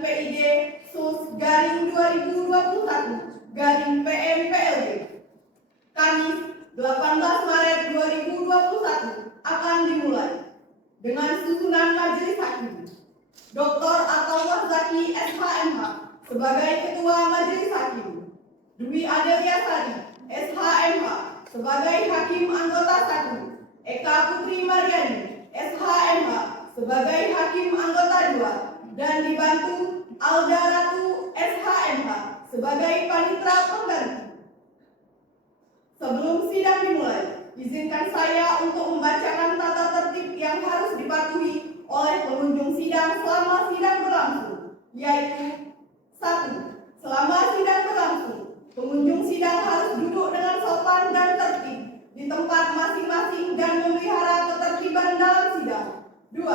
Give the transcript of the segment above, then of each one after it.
PID /2021/PMPLB. Kamis 18 Maret 2021 akan dimulai dengan susunan majelis hakim. Dr. Atawah Zaki SHMH sebagai Ketua Majelis Hakim, Dwi Adelia Sari SHMH sebagai Hakim Anggota 1, Eka Putri Mariani SHMH sebagai Hakim Anggota 2, dan dibantu Alda Ratu SHMH sebagai Panitera Pengganti. Sebelum sidang dimulai, izinkan saya untuk membacakan tata tertib yang harus dipatuhi oleh pengunjung sidang selama sidang berlangsung, yaitu 1. Selama sidang berlangsung, pengunjung sidang harus duduk dengan sopan dan tertib di tempat masing-masing dan memelihara ketertiban dalam sidang. 2.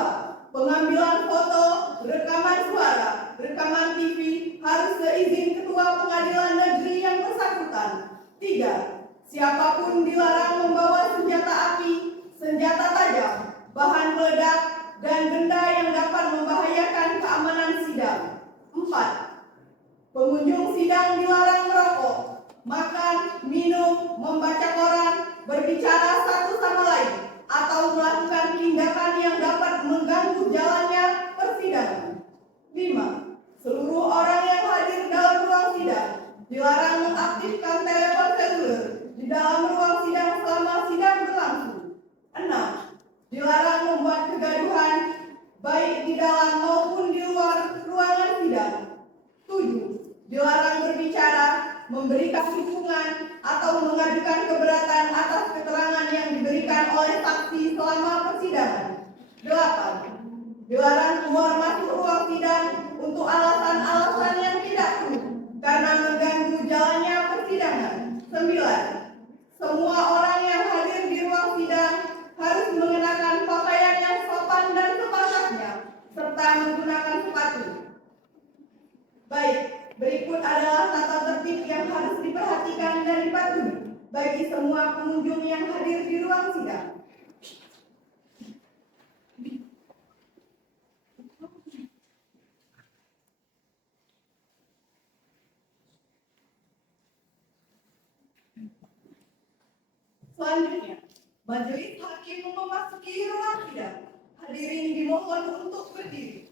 Pengambilan foto, rekaman suara, rekaman TV harus seizin Ketua Pengadilan Negeri yang bersangkutan. 3. Siapapun dilarang membawa senjata api, senjata tajam, bahan peledak, dan benda yang dapat membahayakan keamanan sidang. 4. Pengunjung sidang dilarang merokok, makan, minum, membaca koran, berbicara satu sama lain, atau melakukan tindakan yang dapat mengganggu jalannya persidangan. 5. Seluruh orang yang hadir dalam ruang sidang dilarang mengaktifkan telepon seluler di dalam ruang sidang selama sidang berlangsung. 6. Dilarang membuat kegaduhan baik di dalam maupun di luar ruangan sidang. 7. Dilarang berbicara, memberikan dukungan, atau mengajukan keberatan atas keterangan yang diberikan oleh saksi selama persidangan. 8. Dilarang keluar masuk ruang sidang untuk alasan-alasan yang tidak perlu karena mengganggu jalannya persidangan. 9. Semua orang yang hadir di ruang sidang harus mengenakan pakaian yang sopan dan sepatutnya, serta menggunakan sepatu. Baik, berikut adalah tata tertib yang harus diperhatikan dan dipatuhi bagi semua pengunjung yang hadir di ruang sidang. Selanjutnya, majelis hakim memasuki ruang sidang. Hadirin dimohon untuk berdiri.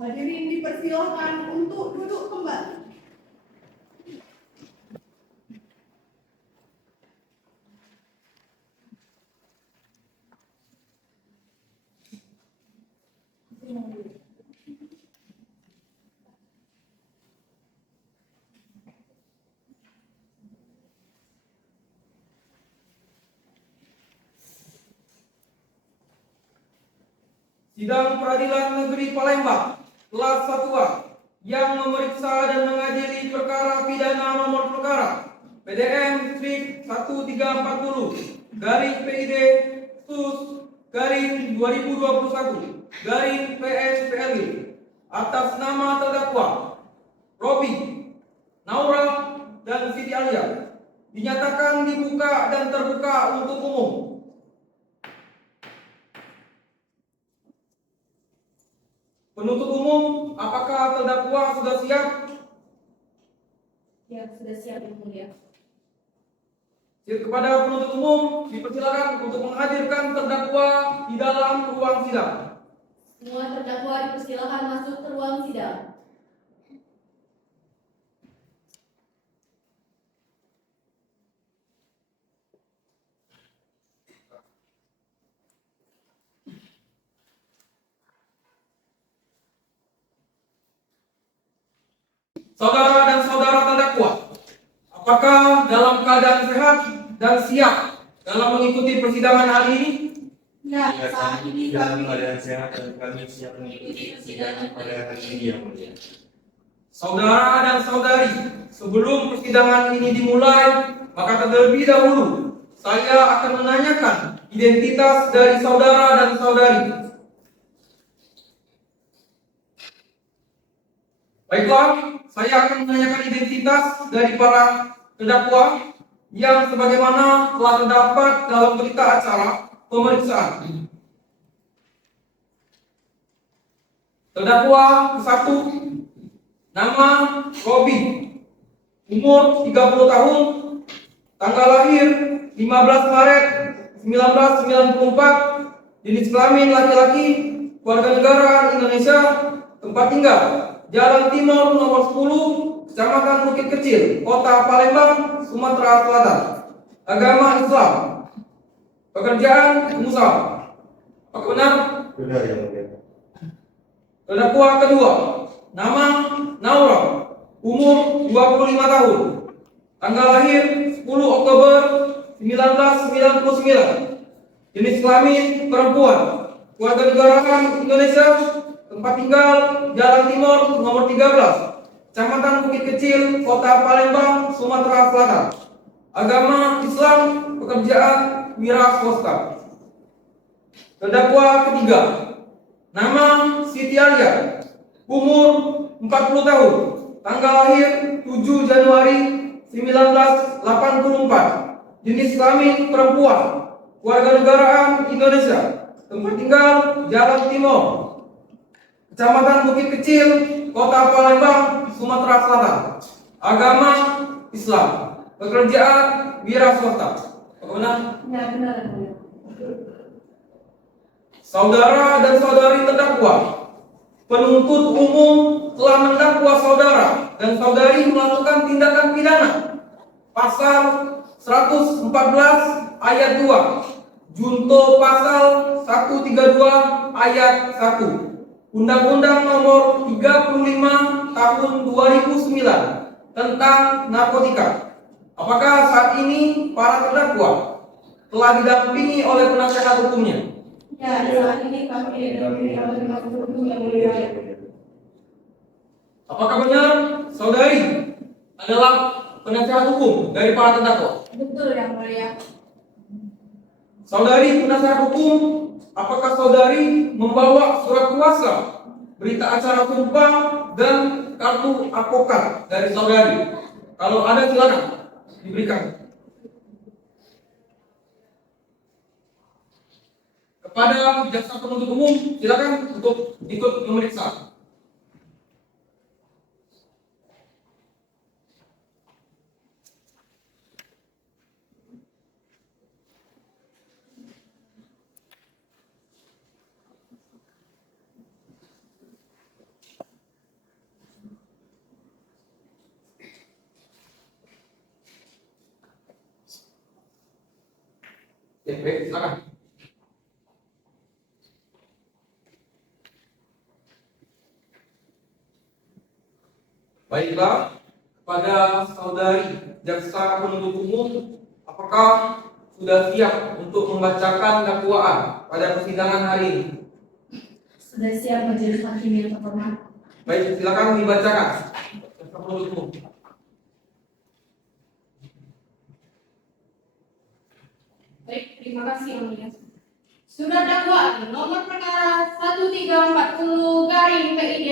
Hadirin dipersilahkan untuk duduk kembali. Sidang Peradilan Negeri Palembang kelas 1A yang memeriksa dan mengadili perkara pidana nomor perkara PDM Strip 1340 garing PID SUS garing 2021 garing PSPLI atas nama terdakwa Robi, Naura, dan Siti Alia dinyatakan dibuka dan terbuka untuk umum. Penuntut umum, apakah terdakwa sudah siap? Ya, sudah siap, Yang Mulia. Kepada penuntut umum, dipersilakan untuk menghadirkan terdakwa di dalam ruang sidang. Semua terdakwa dipersilakan masuk ke ruang sidang. Saudara dan saudara terdakwa, apakah dalam keadaan sehat dan siap dalam mengikuti persidangan hari ini? Ya, saat ini dalam keadaan sehat dan kami siap mengikuti persidangan pada hari ini, Yang Mulia. Saudara dan saudari, sebelum persidangan ini dimulai, maka terlebih dahulu saya akan menanyakan identitas dari saudara dan saudari. Baiklah, saya akan menanyakan identitas dari para terdakwa yang sebagaimana telah terdapat dalam berita acara pemeriksaan. Terdakwa ke-1, nama Robi, umur 30 tahun, tanggal lahir 15 Maret 1994, jenis kelamin laki-laki, warganegaraan Indonesia, tempat tinggal Jalan Timur nomor 10, Kecamatan Bukit Kecil, Kota Palembang, Sumatera Selatan. Agama Islam. Pekerjaan pengusaha. Apakah benar? Benar yang mulia. Terdakwa kedua, nama Naura, umur 25 tahun, tanggal lahir 10 Oktober 1999, jenis kelamin perempuan, warganegaraan Indonesia, tempat tinggal Jalan Timur nomor 13, Kecamatan Bukit Kecil, Kota Palembang, Sumatera Selatan. Agama Islam, pekerjaan wira swasta. Terdakwa ketiga, nama Siti Alia, umur 40 tahun, tanggal lahir 7 Januari 1984, jenis kelamin perempuan, warganegaraan Indonesia, tempat tinggal Jalan Timur, Kecamatan Bukit Kecil, Kota Palembang, Sumatera Selatan. Agama Islam, pekerjaan wira swasta. Benar? Ya, benar yang mulia. Saudara dan saudari terdakwa, penuntut umum telah mendakwa saudara dan saudari melakukan tindakan pidana pasal 114 ayat 2, junto pasal 132 ayat 1 Undang-Undang Nomor 35 Tahun 2009 tentang narkotika. Apakah saat ini para terdakwa telah didampingi oleh penasihat hukumnya? Ya, saat ini kami didampingi oleh penasihat hukum yang mulia. Apakah benar saudari adalah penasihat hukum dari para terdakwa? Betul yang mulia. Saudari penasihat hukum, apakah saudari membawa surat kuasa, berita acara sumpah, dan kartu advokat dari saudari? Kalau ada silakan diberikan. Kepada jaksa penuntut umum, silakan untuk ikut memeriksa. Baik, silakan. Baiklah, kepada saudari jaksa penuntut umum, apakah sudah siap untuk membacakan dakwaan pada persidangan hari ini? Sudah siap majelis hakim yang terhormat. Baik, silakan dibacakan jaksa penuntut umum. Baik, terima kasih yang mulia. Surat dakwaan nomor perkara 1340 garing PID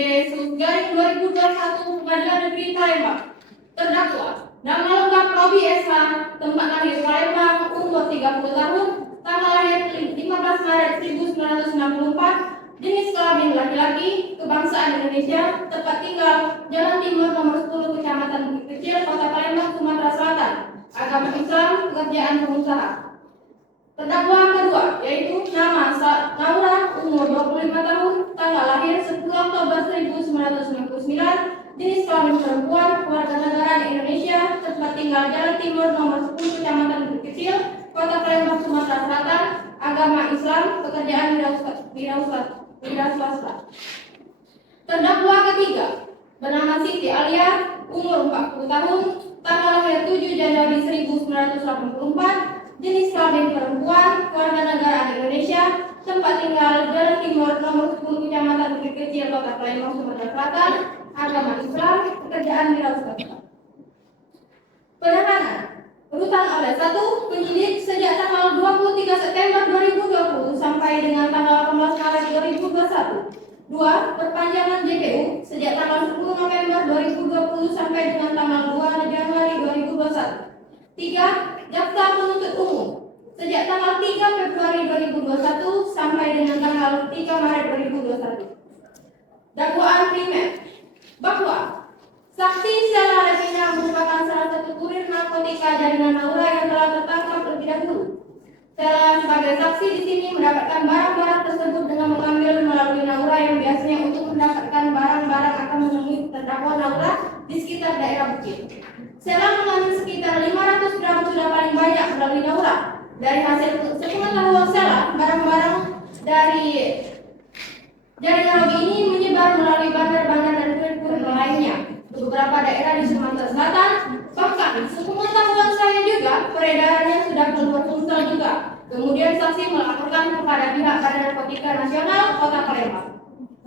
garing 2021 Pengadilan Negeri Palembang. Terdakwa nama lengkap Robi Esa, tempat lahir Palembang, umur 30 tahun, tanggal lahir 15 Maret 1964, jenis kelamin laki-laki, kebangsaan Indonesia, tempat tinggal Jalan Timur nomor 10 Kecamatan Bukit Kecil, Kota Palembang, Sumatera Selatan. Agama Islam, pekerjaan pengusaha. Terdakwa kedua yaitu nama Naura, umur 25 tahun, tanggal lahir 10 Oktober 1999, jenis kelamin perempuan, warganegaraan Indonesia, tempat tinggal Jalan Timur nomor 10 Kecamatan Bukit Kecil, Kota Palembang, Sumatera Selatan. Agama Islam, pekerjaan wira swasta. Terdakwa ketiga bernama Siti Alia, umur 40 tahun, tanggal lahir 7 Januari 1984, jenis kelamin perempuan, warganegaraan Indonesia, tempat tinggal Jalan Timur nomor 10 Kecamatan Bukit Kecil, Kota Palembang, Sumatera Selatan. Agama Islam, pekerjaan wira swasta. Penahanan rutan oleh 1 penyidik sejak tanggal 23 September 2020 sampai dengan tanggal 18 Maret 2021 2. Perpanjangan JPU sejak tanggal 10 November 2020 sampai dengan tanggal 2 Januari 2021. 3. Jaksa penuntut umum sejak tanggal 3 Februari 2021 sampai dengan tanggal 3 Maret 2021. Dakwaan primer bahwa saksi Sheila Levina merupakan salah satu kurir narkotika jaringan Naura yang telah tertangkap terlebih dahulu. Sheila sebagai saksi di sini mendapatkan barang-barang tersebut dengan mengambil melalui Naura yang biasanya untuk mendapatkan barang-barang akan menemui terdakwa Naura di sekitar daerah Bukit. Sheila mengambil sekitar 500 gram sudah paling banyak melalui Naura. Dari hasil sepengetahuan Sheila, barang-barang dari jaringan lobby ini menyebar melalui bandar-bandar dan kurir-kurir lainnya ke beberapa daerah di Sumatera Selatan. Bahkan sepengetahuan saya juga peredarannya sudah keluar Sumsel juga. Kemudian saksi melaporkan kepada pihak Badan Narkotika Nasional Kota Palembang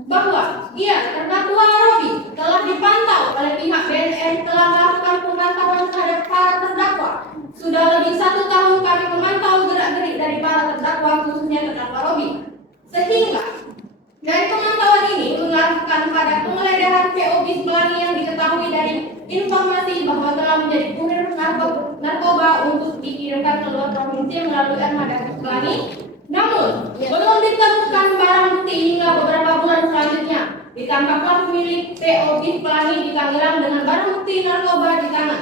bahwa terdakwa Robi telah dipantau oleh pihak BNN, telah melakukan pemantauan terhadap para terdakwa. Sudah lebih 1 tahun kami memantau gerak-gerik dari para terdakwa, khususnya terdakwa Robi. Sehingga dari pemantauan ini mengarahkan pada penggeledahan PO Bis Pelangi yang diketahui dari informasi bahwa telah menjadi kurir narkoba untuk dikirimkan ke luar provinsi melalui armada Bis Pelangi. Namun, belum ditemukan barang bukti hingga beberapa bulan selanjutnya. Ditangkaplah pemilik PO Bis Pelangi di Tangerang dengan barang bukti narkoba di tangan.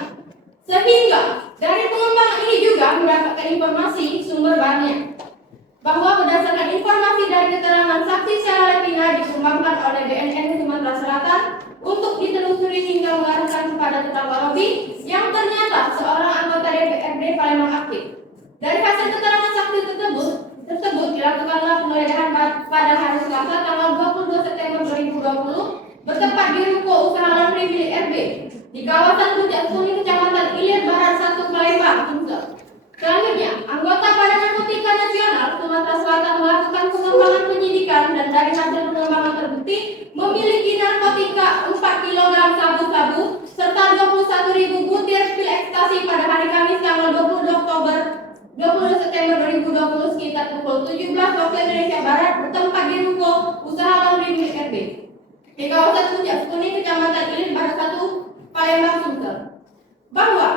Sehingga dari pengembangan ini juga mendapatkan informasi sumber bahannya, bahwa berdasarkan informasi dari keterangan saksi Sheila Levina dikembangkan oleh BNN Sumatera Selatan untuk ditelusuri hingga mengarahkan kepada terdakwa Robi yang ternyata seorang anggota DPRD Palembang aktif. Dari hasil keterangan saksi tersebut dilakukanlah penggeledahan pada hari Selasa tanggal 22 September 2020 bertempat di ruko usaha laundry milik RB di kawasan Puncak Kuning, Kecamatan Ilir Barat 1, Palembang, Sumsel. Selanjutnya, anggota Badan Narkotika Nasional Sumatera Selatan melakukan pengembangan penyidikan dan dari hasil pengembangan terbukti memiliki narkotika 4 kg sabu-sabu serta 21.000 butir pil ekstasi pada hari Kamis tanggal 22 September 2020 sekitar pukul 17 waktu Indonesia Barat bertempat di ruko usaha laundry milik RB di kawasan Puncak Kuning, Kecamatan Ilir Barat 1, Palembang, Sumsel. Bahwa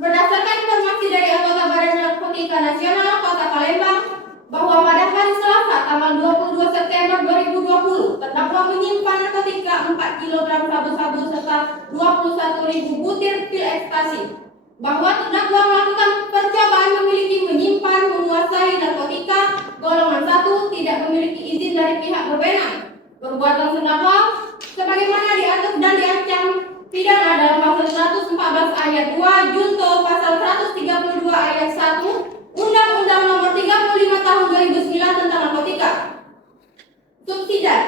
berdasarkan informasi dari anggota Badan Narkotika Nasional Kota Palembang bahwa pada hari Selasa tanggal 22 September 2020 terdakwa menyimpan narkotika 4 kg sabu-sabu serta 21.000 butir pil ekstasi. Bahwa terdakwa melakukan percobaan menyimpan, menguasai narkotika golongan 1 tidak memiliki izin dari pihak berwenang. Perbuatan terdakwa sebagaimana diatur dan diancam pidana dalam pasal 114 ayat 2 junto pasal 132 ayat 1 Undang-Undang Nomor 35 Tahun 2009 tentang narkotika. Subsidiar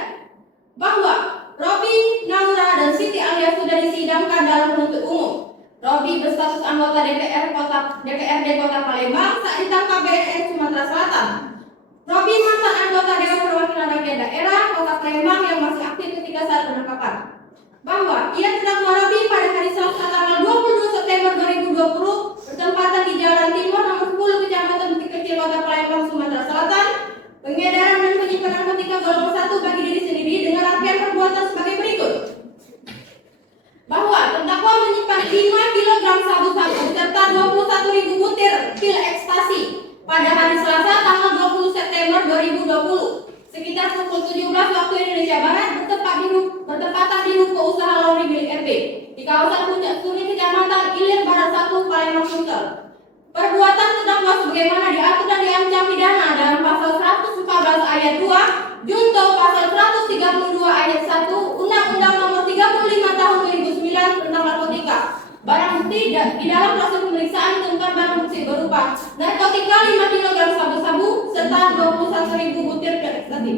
bahwa Robi, Naura, dan Siti alias sudah disidangkan dalam penuntut umum. Robi berstatus anggota DPRD Kota Palembang saat ditangkap BNN Sumatera Selatan. Robi mantan anggota Dewan Perwakilan Rakyat Daerah Kota Palembang yang masih aktif ketika saat penangkapan. Bahwa ia terdakwa Robi pada hari Selasa tanggal 22 September 2020 bertempatan di Jalan Timur nomor 10 Kecamatan Bukit Kecil Kota Palembang, Sumatera Selatan, pengedaran dan penyimpanan narkotika golongan 1 bagi diri sendiri dengan rangkaian perbuatan sebagai berikut. Bahwa terdakwa menyimpan 5 kg sabu-sabu serta 21.000 butir pil ekstasi pada hari Selasa tanggal 20 September 2020 sekitar pukul 17 waktu Indonesia Barat bertepatan di ruko usaha laundry milik RB di kawasan Puncak Kuning, Kecamatan Ilir Barat 1, Palembang, Sumsel. Perbuatan terdakwa sebagaimana diatur dan diancam pidana dalam pasal 114 ayat 2 junto pasal 132 ayat 1 Undang-Undang Nomor 35 Tahun 2009 tentang narkotika. Barang bukti di dalam proses pemeriksaan ditemukan barang bukti berupa narkotika 5 kg sabu-sabu serta 21.000 butir pil ekstasi.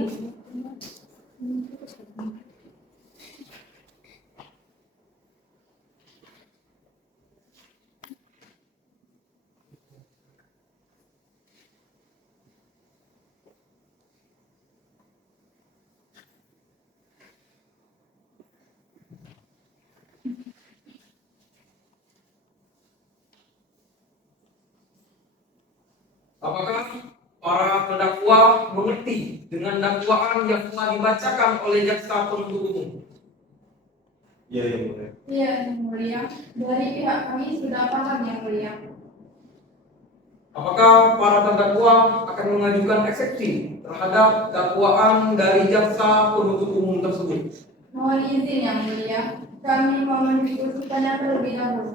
Apakah para terdakwa mengerti dengan dakwaan yang telah dibacakan oleh jaksa penuntut umum? Iya, Yang Mulia. Iya, Yang Mulia. Dari pihak kami sudah paham, Yang Mulia. Apakah para terdakwa akan mengajukan eksepsi terhadap dakwaan dari jaksa penuntut umum tersebut? Mohon izin, Yang Mulia. Kami mau mendiskusikannya terlebih dahulu.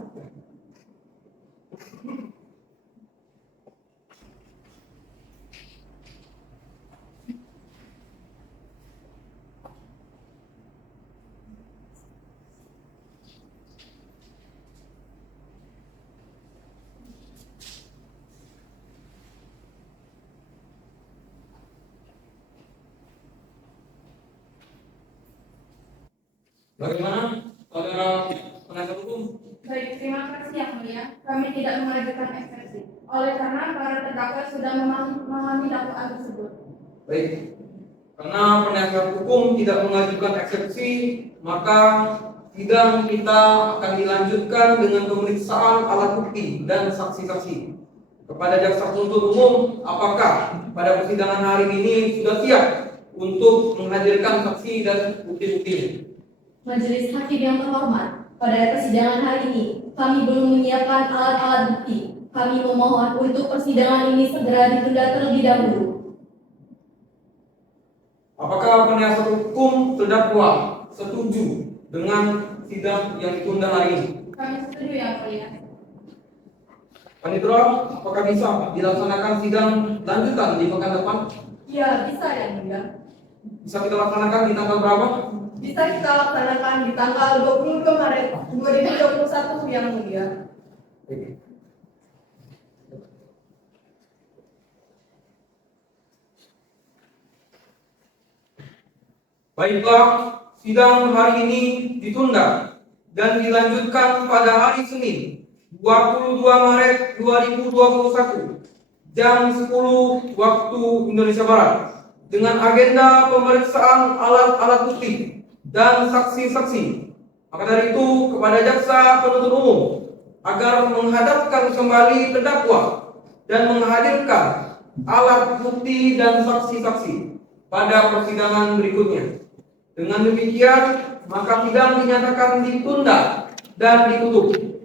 Bagaimana, saudara penasihat hukum? Baik, terima kasih Yang Mulia. Kami tidak mengajukan eksepsi. Oleh karena para terdakwa sudah memahami dakwaan tersebut. Baik, karena penasihat hukum tidak mengajukan eksepsi, maka sidang kita akan dilanjutkan dengan pemeriksaan alat bukti dan saksi-saksi. Kepada jaksa penuntut umum, apakah pada persidangan hari ini sudah siap untuk menghadirkan saksi dan bukti-buktinya? Majelis Hakim yang terhormat, pada persidangan hari ini kami belum menyiapkan alat-alat bukti. Kami memohon untuk persidangan ini segera ditunda terlebih dahulu. Apakah penasihat hukum terdakwa setuju dengan sidang yang ditunda hari ini? Kami setuju, Yang Mulia. Panitera, apakah bisa dilaksanakan sidang lanjutan di pekan depan? Ya, bisa Yang Mulia. Bisa kita laksanakan di tanggal berapa? Bisa kita laksanakan di tanggal 22 Maret 2021 Yang Mulia. Baiklah, sidang hari ini ditunda dan dilanjutkan pada hari Senin 22 Maret 2021 jam 10 waktu Indonesia Barat dengan agenda pemeriksaan alat-alat bukti dan saksi-saksi. Maka dari itu kepada jaksa penuntut umum agar menghadapkan kembali terdakwa dan menghadirkan alat bukti dan saksi-saksi pada persidangan berikutnya. Dengan demikian, maka sidang dinyatakan ditunda dan ditutup.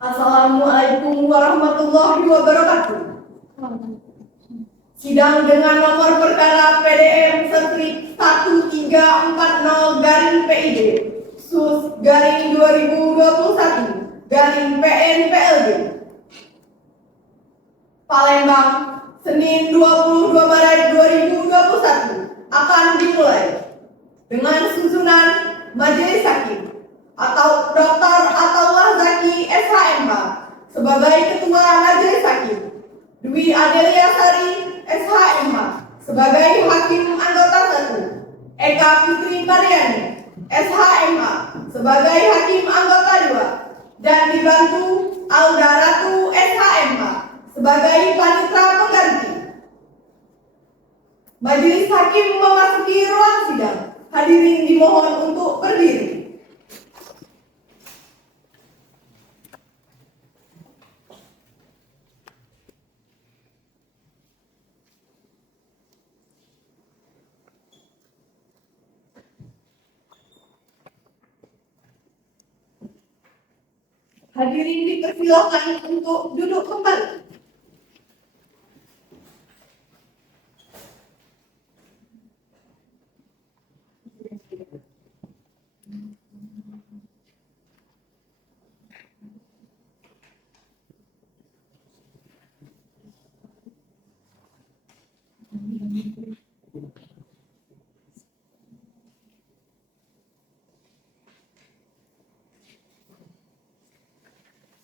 Assalamualaikum warahmatullahi wabarakatuh. Sidang dengan nomor perkara PDM Strip 1340-PID Sus garing 2021 garing PNPLB Palembang, Senin 22 Maret 2021 akan dimulai dengan susunan Majelis Hakim atau Dr. Ataullah Zaki SHMH sebagai Ketua Majelis Hakim, Dwi Adelia Sari SHMH sebagai Hakim Anggota 1, Eka Fitri Mariani SHMH sebagai Hakim Anggota 2, dan dibantu Alda Ratu SHMH sebagai Panitera Pengganti. Majelis Hakim memasuki ruang sidang. Hadirin dimohon untuk berdiri. Hadirin dipersilakan untuk duduk kembali.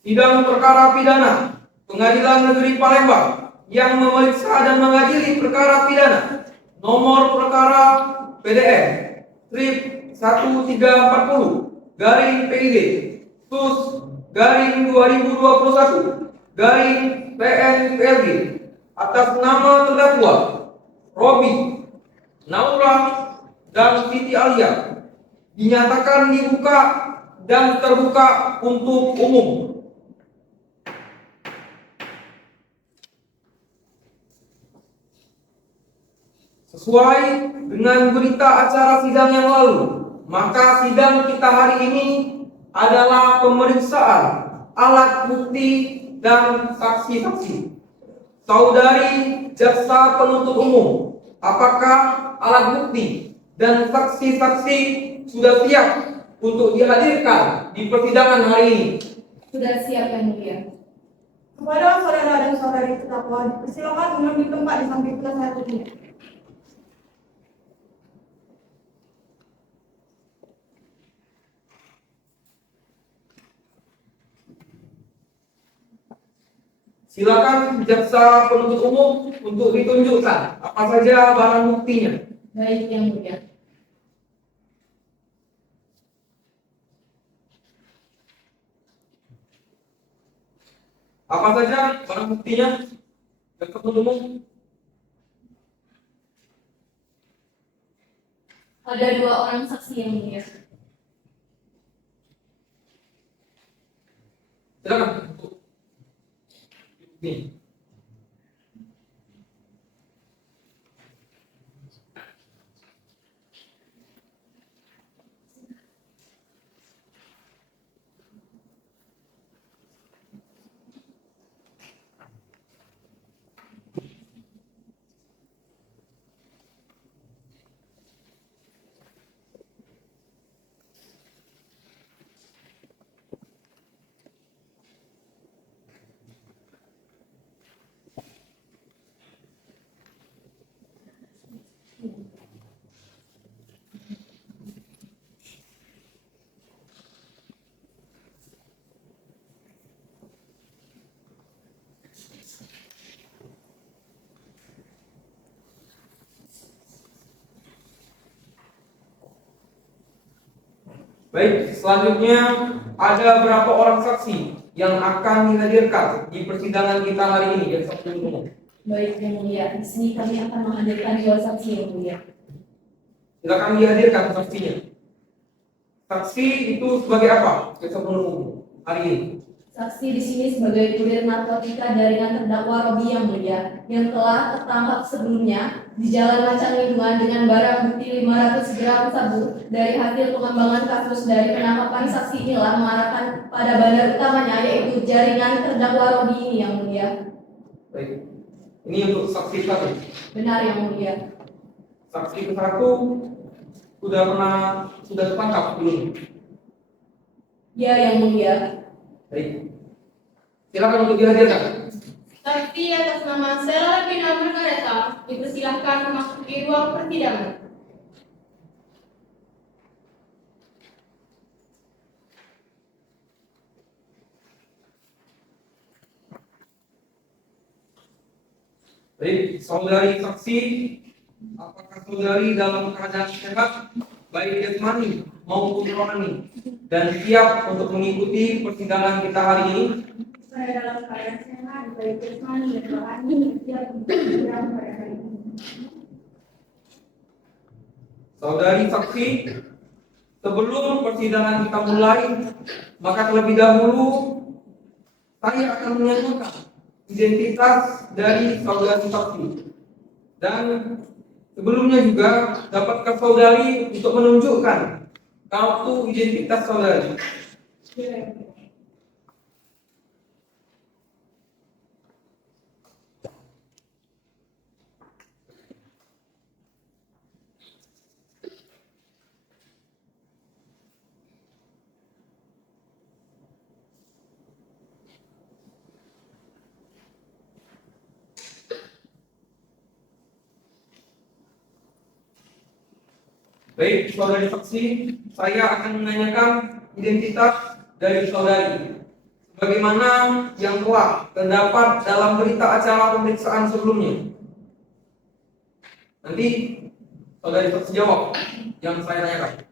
Sidang perkara pidana Pengadilan Negeri Palembang yang memeriksa dan mengadili perkara pidana nomor perkara PDN strip 1340 garing PID sus garing 2021 garing PNPLG atas nama terdakwa Robi, Naura, dan Siti Alia dinyatakan dibuka dan terbuka untuk umum. Sesuai dengan berita acara sidang yang lalu, maka sidang kita hari ini adalah pemeriksaan alat bukti dan saksi-saksi. Saudari jaksa penuntut umum, apakah alat bukti dan saksi-saksi sudah siap untuk dihadirkan di persidangan hari ini? Sudah siap Yang Mulia. Kepada saudara dan saudari terdakwa, dipersilakan mengambil tempat di samping penasihat hukum. Silakan jaksa penuntut umum untuk ditunjukkan apa saja barang buktinya. Baik Yang Mulia. Apa saja barang buktinya? Jaksa penuntut umum. Ada 2 orang saksi Yang Mulia. Silakan. Nih. Baik, selanjutnya ada berapa orang saksi yang akan dihadirkan di persidangan kita hari ini, jaksa penuntut umum? Baik Yang Mulia. Di sini kami akan menghadirkan 2 saksi Yang Mulia. Silakan dihadirkan saksinya. Saksi itu sebagai apa, jaksa penuntut umum hari ini? Saksi di sini sebagai kurir narkotika jaringan terdakwa Robi Yang Mulia yang telah tertangkap sebelumnya di Jalan Macan Lingkungan dengan barang bukti 500 gram sabu. Dari hasil pengembangan kasus dari penangkapan saksi inilah mengarahkan pada bandar utamanya yaitu jaringan terdakwa Robi ini Yang Mulia. Baik, ini untuk saksi satu. Benar Yang Mulia. Saksi satu sudah tertangkap belum? Ya Yang Mulia. Baik, silakan untuk dihadirkan. Saksi atas nama Sela Pina Margareta dipersilahkan memasuki ruang persidangan. Baik, saudari saksi, apakah saudari dalam keadaan sehat, baik jasmani maupun rohani, dan siap untuk mengikuti persidangan kita hari ini? Saya dalam keadaan sehat, baik jasmani dan rohani, siap untuk bersidang pada hari ini. Saudari saksi, sebelum persidangan kita mulai, maka terlebih dahulu saya akan menyatakan identitas dari saudari saksi. Dan sebelumnya juga dapatkah saudari untuk menunjukkan kartu identitas saudari? Baik, saudari saksi, saya akan menanyakan identitas dari saudari. sebagaimana yang telah terdapat dalam berita acara pemeriksaan sebelumnya. Nanti saudari saksi jawab yang saya tanyakan.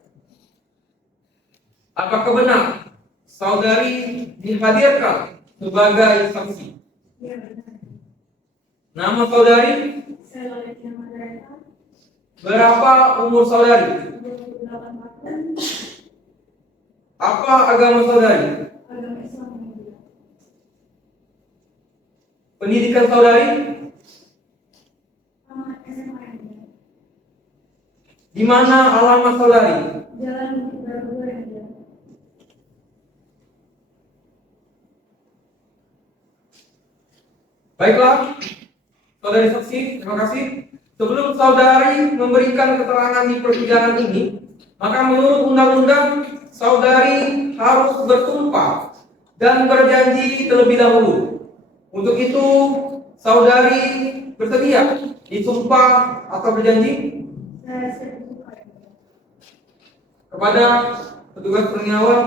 Apakah benar saudari dihadirkan sebagai saksi? Iya benar. Nama saudari? Saya Laletia Margareta, Berapa umur saudari? 28 tahun, Apa agama saudari? agama Islam yang mulia. Pendidikan saudari? Tamat SMA yang mulia. Di mana alamat saudari? Jalan Bukit Baru yang mulia. Baiklah, saudari saksi, terima kasih. Sebelum saudari memberikan keterangan di persidangan ini, maka menurut undang-undang saudari harus bersumpah dan berjanji terlebih dahulu. Untuk itu, saudari bersedia disumpah atau berjanji? Saya siap bersumpah yang mulia. Kepada petugas pengawal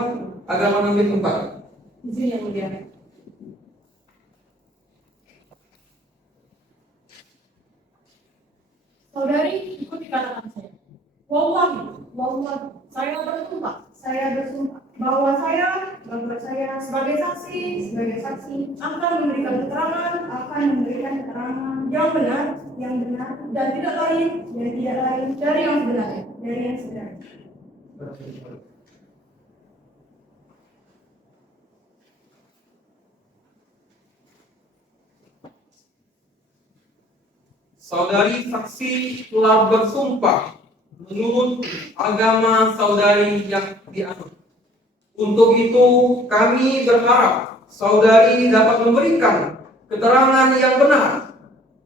agar mengambil sumpah. Izin yang mulia. Saudari, ikuti kata-kata saya. Wallahi, saya bersumpah bahwa saya sebagai saksi akan memberikan keterangan yang benar dan tidak lain dari yang sebenarnya. Saudari saksi telah bersumpah menurut agama saudari yang dianut. Untuk itu kami berharap saudari dapat memberikan keterangan yang benar.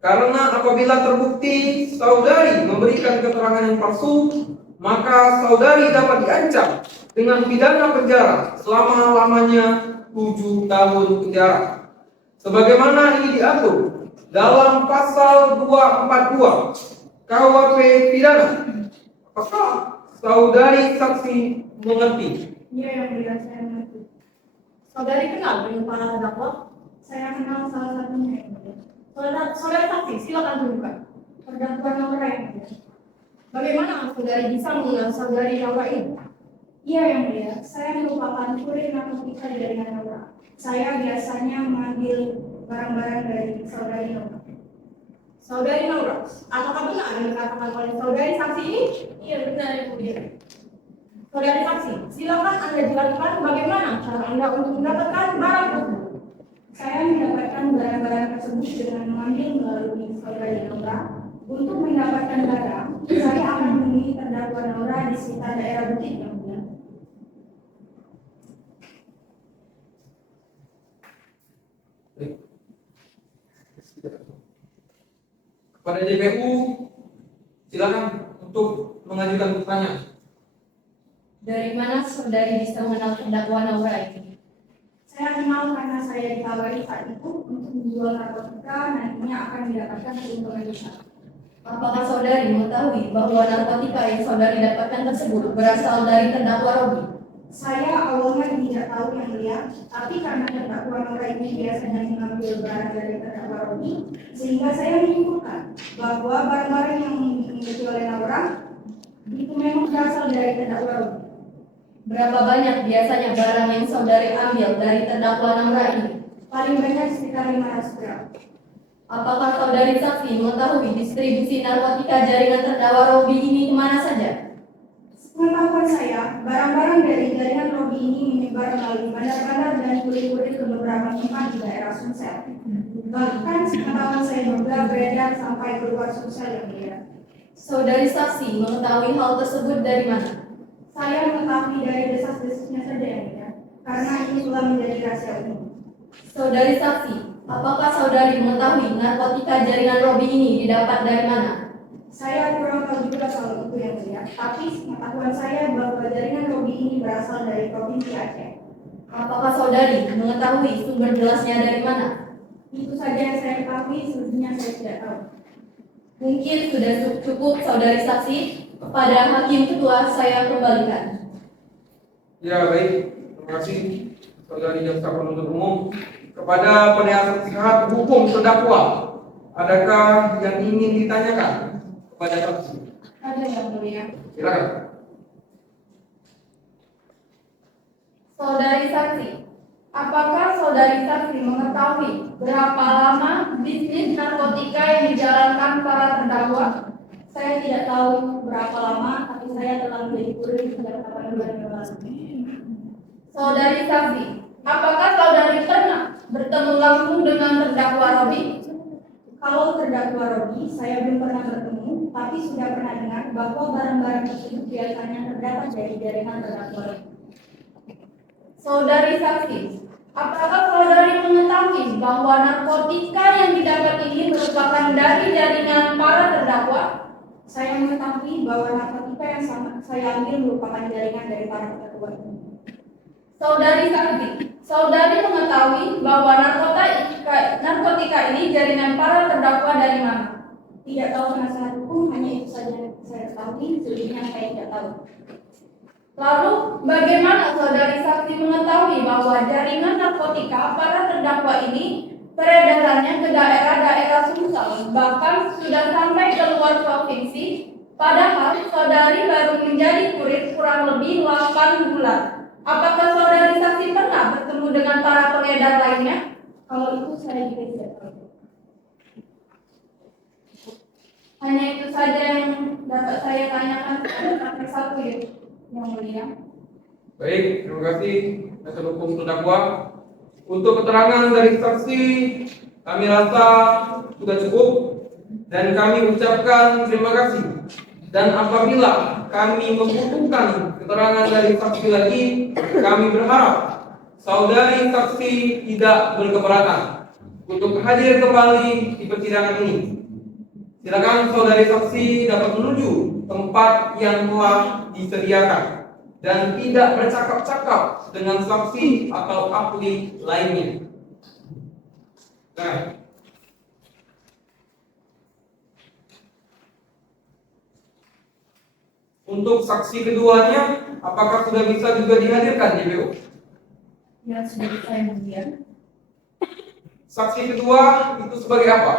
Karena apabila terbukti saudari memberikan keterangan yang palsu, maka saudari dapat diancam dengan pidana penjara selama-lamanya 7 tahun penjara. Sebagaimana ini diatur dalam pasal 242 KUHP pidana. Apakah saudari saksi mengerti? Iya yang mulia, saya mengerti. Saudari kenal dengan para terdakwa? Saya kenal salah satunya yang mulia. Saudari saksi, silakan tunjukkan. Terdakwa Naura yang mulia. Bagaimana saudari bisa mengenal saudari Naura ini? Iya yang mulia, saya merupakan kurir narkotika di jaringan Naura. Saya biasanya mengambil barang-barang dari saudari Naura. Saudari Naura, apakah benar yang dikatakan oleh saudari saksi ini? Iya benar yang mulia. Saudari saksi, silakan Anda jelaskan bagaimana cara Anda untuk mendapatkan barang tersebut. Saya mendapatkan barang-barang tersebut dengan mengambil melalui saudari Naura. Untuk mendapatkan barang, saya akan menemui terdakwa Naura di sekitar daerah Bukit yang mulia. Kepada JPU, silakan untuk mengajukan pertanyaan. Dari mana saudari bisa mengenal terdakwa Naura ini? Saya kenal karena saya ditawari saat itu untuk menjual narkotika nantinya akan mendapatkan keuntungan besar. Apakah saudari mengetahui bahwa narkotika yang saudari dapatkan tersebut berasal dari terdakwa Robi? Saya awalnya tidak tahu yang mulia, tapi karena terdakwa Naura ini biasanya mengambil barang dari terdakwa Robi, sehingga saya menyimpulkan bahwa barang-barang yang dimiliki oleh Naura itu memang berasal dari terdakwa Robi. Berapa banyak biasanya barang yang saudari ambil dari terdakwa Naura ini? Paling banyak sekitar 500 gram. Apakah saudari saksi mengetahui distribusi narkotika jaringan terdakwa Robi ini kemana saja? Pengetahuan saya, barang-barang dari jaringan Robi ini menyebar melalui bandar-bandar dan kurir-kurir ke beberapa tempat di daerah Sumsel. Bahkan pengetahuan saya juga beredar sampai keluar Sumsel yang mulia. Saudari saksi mengetahui hal tersebut dari mana? Saya mengetahui dari desas-desusnya saja yang mulia, karena ini telah menjadi rahasia umum. Saudari saksi, apakah saudari mengetahui narkotika jaringan Robi ini didapat dari mana? Saya kurang tahu juga soal itu yang mulia, tapi pengetahuan saya bahwa jaringan Robi ini berasal dari Provinsi Aceh. Apakah saudari mengetahui sumber jelasnya dari mana? Itu saja yang saya ketahui, selebihnya saya tidak tahu. Mungkin sudah cukup saudari saksi. Kepada hakim ketua saya kembalikan. Ya baik, terima kasih saudari jaksa penuntut umum, kepada penasihat sehat hukum terdakwa, adakah yang ingin ditanyakan kepada saksi? Ada yang mulia. Silakan. Saudari saksi, apakah saudari saksi mengetahui berapa lama bisnis narkotika yang dijalankan para terdakwa? Saya tidak tahu berapa lama, tapi saya telah menjadi kurir sejak 8 bulan yang lalu. Saudari saksi, apakah saudari pernah bertemu langsung dengan terdakwa Robi? Kalau terdakwa Robi, saya belum pernah bertemu, tapi sudah pernah dengar bahwa barang-barang tersebut biasanya terdapat dari jaringan terdakwa Robi. Saudari saksi, apakah saudari mengetahui bahwa narkotika yang didapat ini merupakan dari jaringan para terdakwa? Saya mengetahui bahwa narkotika yang saya ambil merupakan jaringan dari para terdakwa ini. Saudari saksi, saudari mengetahui bahwa narkotika ini jaringan para terdakwa dari mana? Tidak tahu penasehat hukum, hanya itu saja yang saya ketahui, selebihnya saya tidak tahu. Lalu, bagaimana saudari saksi mengetahui bahwa jaringan narkotika para terdakwa ini peredarannya ke daerah-daerah Sumsel, bahkan sudah sampai ke luar provinsi, padahal saudari baru menjadi kurir kurang lebih 8 bulan. Apakah saudari saksi pernah bertemu dengan para pengedar lainnya? Kalau itu saya juga tidak tahu. Hanya itu saja yang dapat saya tanyakan sampai satu ya, yang mulia. Baik, terima kasih penasihat hukum terdakwa. Untuk keterangan dari saksi, kami rasa sudah cukup dan kami ucapkan terima kasih. Dan apabila kami membutuhkan keterangan dari saksi lagi, kami berharap saudari saksi tidak berkeberatan untuk hadir kembali di persidangan ini. Silakan saudari saksi dapat menuju tempat yang telah disediakan dan tidak bercakap-cakap dengan saksi atau ahli lainnya. Nah, untuk saksi keduanya, apakah sudah bisa juga dihadirkan JPO? Ya, sudah saya mulia. Saksi kedua itu sebagai apa?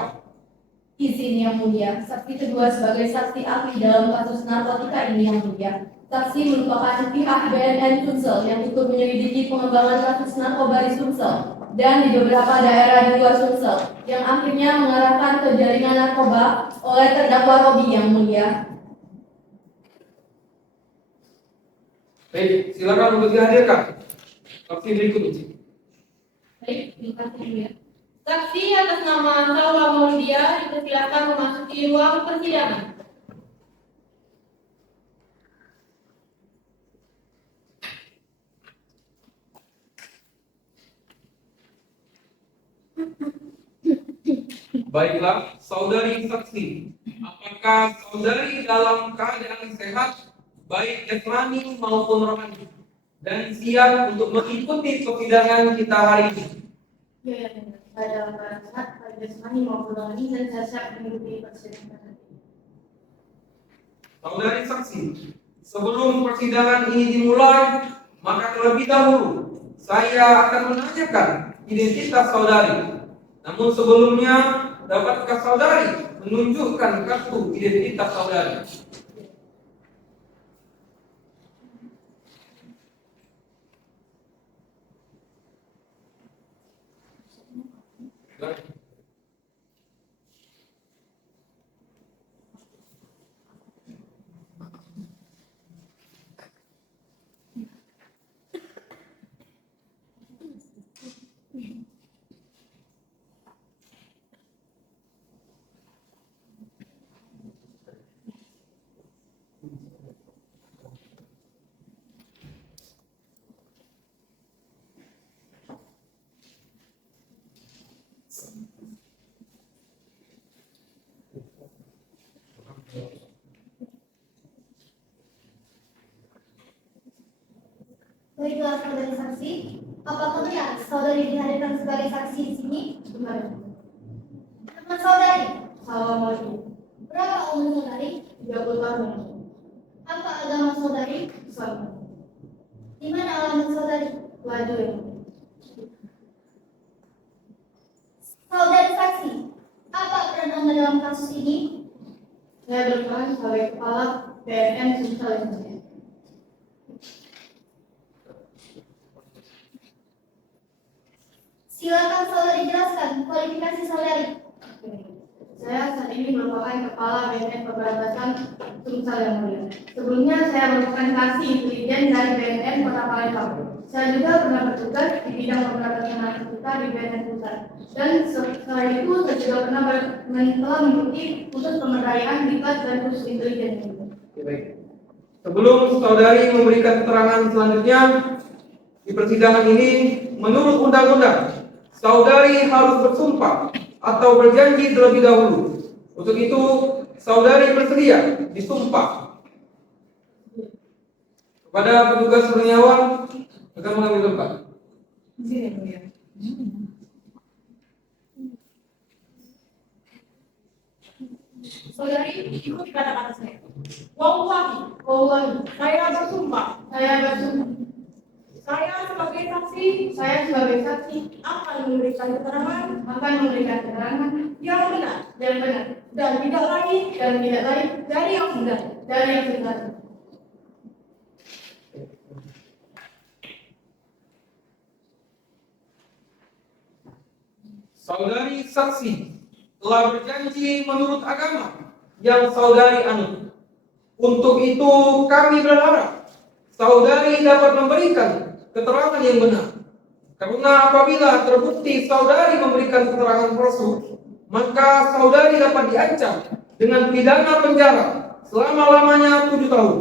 Izin yang mulia, saksi kedua sebagai saksi ahli dalam kasus narkotika ini yang mulia. Saksi merupakan pihak BNN Sumsel yang ikut menyelidiki pengembangan kasus narkoba di Sumsel dan di beberapa daerah di luar Sumsel yang akhirnya mengarahkan ke jaringan narkoba oleh terdakwa Robi yang mulia. Baik, silakan untuk dihadirkan saksi berikutnya. Baik, terima kasih mulia. Saksi atas nama Saula Maulidia dipersilakan memasuki ruang persidangan. Baiklah, saudari saksi, apakah saudari dalam keadaan sehat, baik jasmani maupun rohani, dan siap untuk mengikuti persidangan kita hari ini? Ya, saya dalam keadaan sehat, baik jasmani maupun rohani, dan saya siap mengikuti persidangan. Saudari saksi, sebelum persidangan ini dimulai, maka terlebih dahulu saya akan menanyakan identitas saudari. Namun sebelumnya, dapatkah saudari menunjukkan kartu identitas saudari? Baiklah saudari saksi, apakah benar saudari dihadirkan sebagai saksi di sini? Benar. Nama saudari, Saula Maulidia, berapa umur saudari? 30 tahun. Apa agama saudari? Islam. Di mana alamat saudari? Waduh. Saudari saksi, apa peran Anda dalam kasus ini? Saya berperan sebagai kepala BNN Sumsel yang mulia. Silakan saudari jelaskan kualifikasi saudari. Saya saat ini merupakan kepala BNN Pemberantasan Sumsel yang mulia. Sebelumnya saya merupakan saksi intelijen dari BNN Kota Palembang. Saya juga pernah bertugas di bidang pemberantasan narkotika di BNN Pusat. Dan selain itu saya juga pernah telah mengikuti khusus pemberdayaan diklat dan khusus intelijen. Oke, baik. Sebelum saudari memberikan keterangan selanjutnya di persidangan ini, menurut undang-undang, saudari harus bersumpah atau berjanji terlebih dahulu. Untuk itu, saudari bersedia disumpah. Kepada petugas pernyawan akan mengambil tempat. Di sini yang mulia. Saudari, ikuti kata-kata saya. Wallahi, saya bersumpah. Saya sebagai saksi akan memberikan keterangan yang benar dan tidak lain dari yang benar. Saudari saksi telah berjanji menurut agama yang saudari anut. Untuk itu kami berharap saudari dapat memberikan keterangan yang benar. Karena apabila terbukti saudari memberikan keterangan palsu, maka saudari dapat diancam dengan pidana penjara selama-lamanya 7 tahun.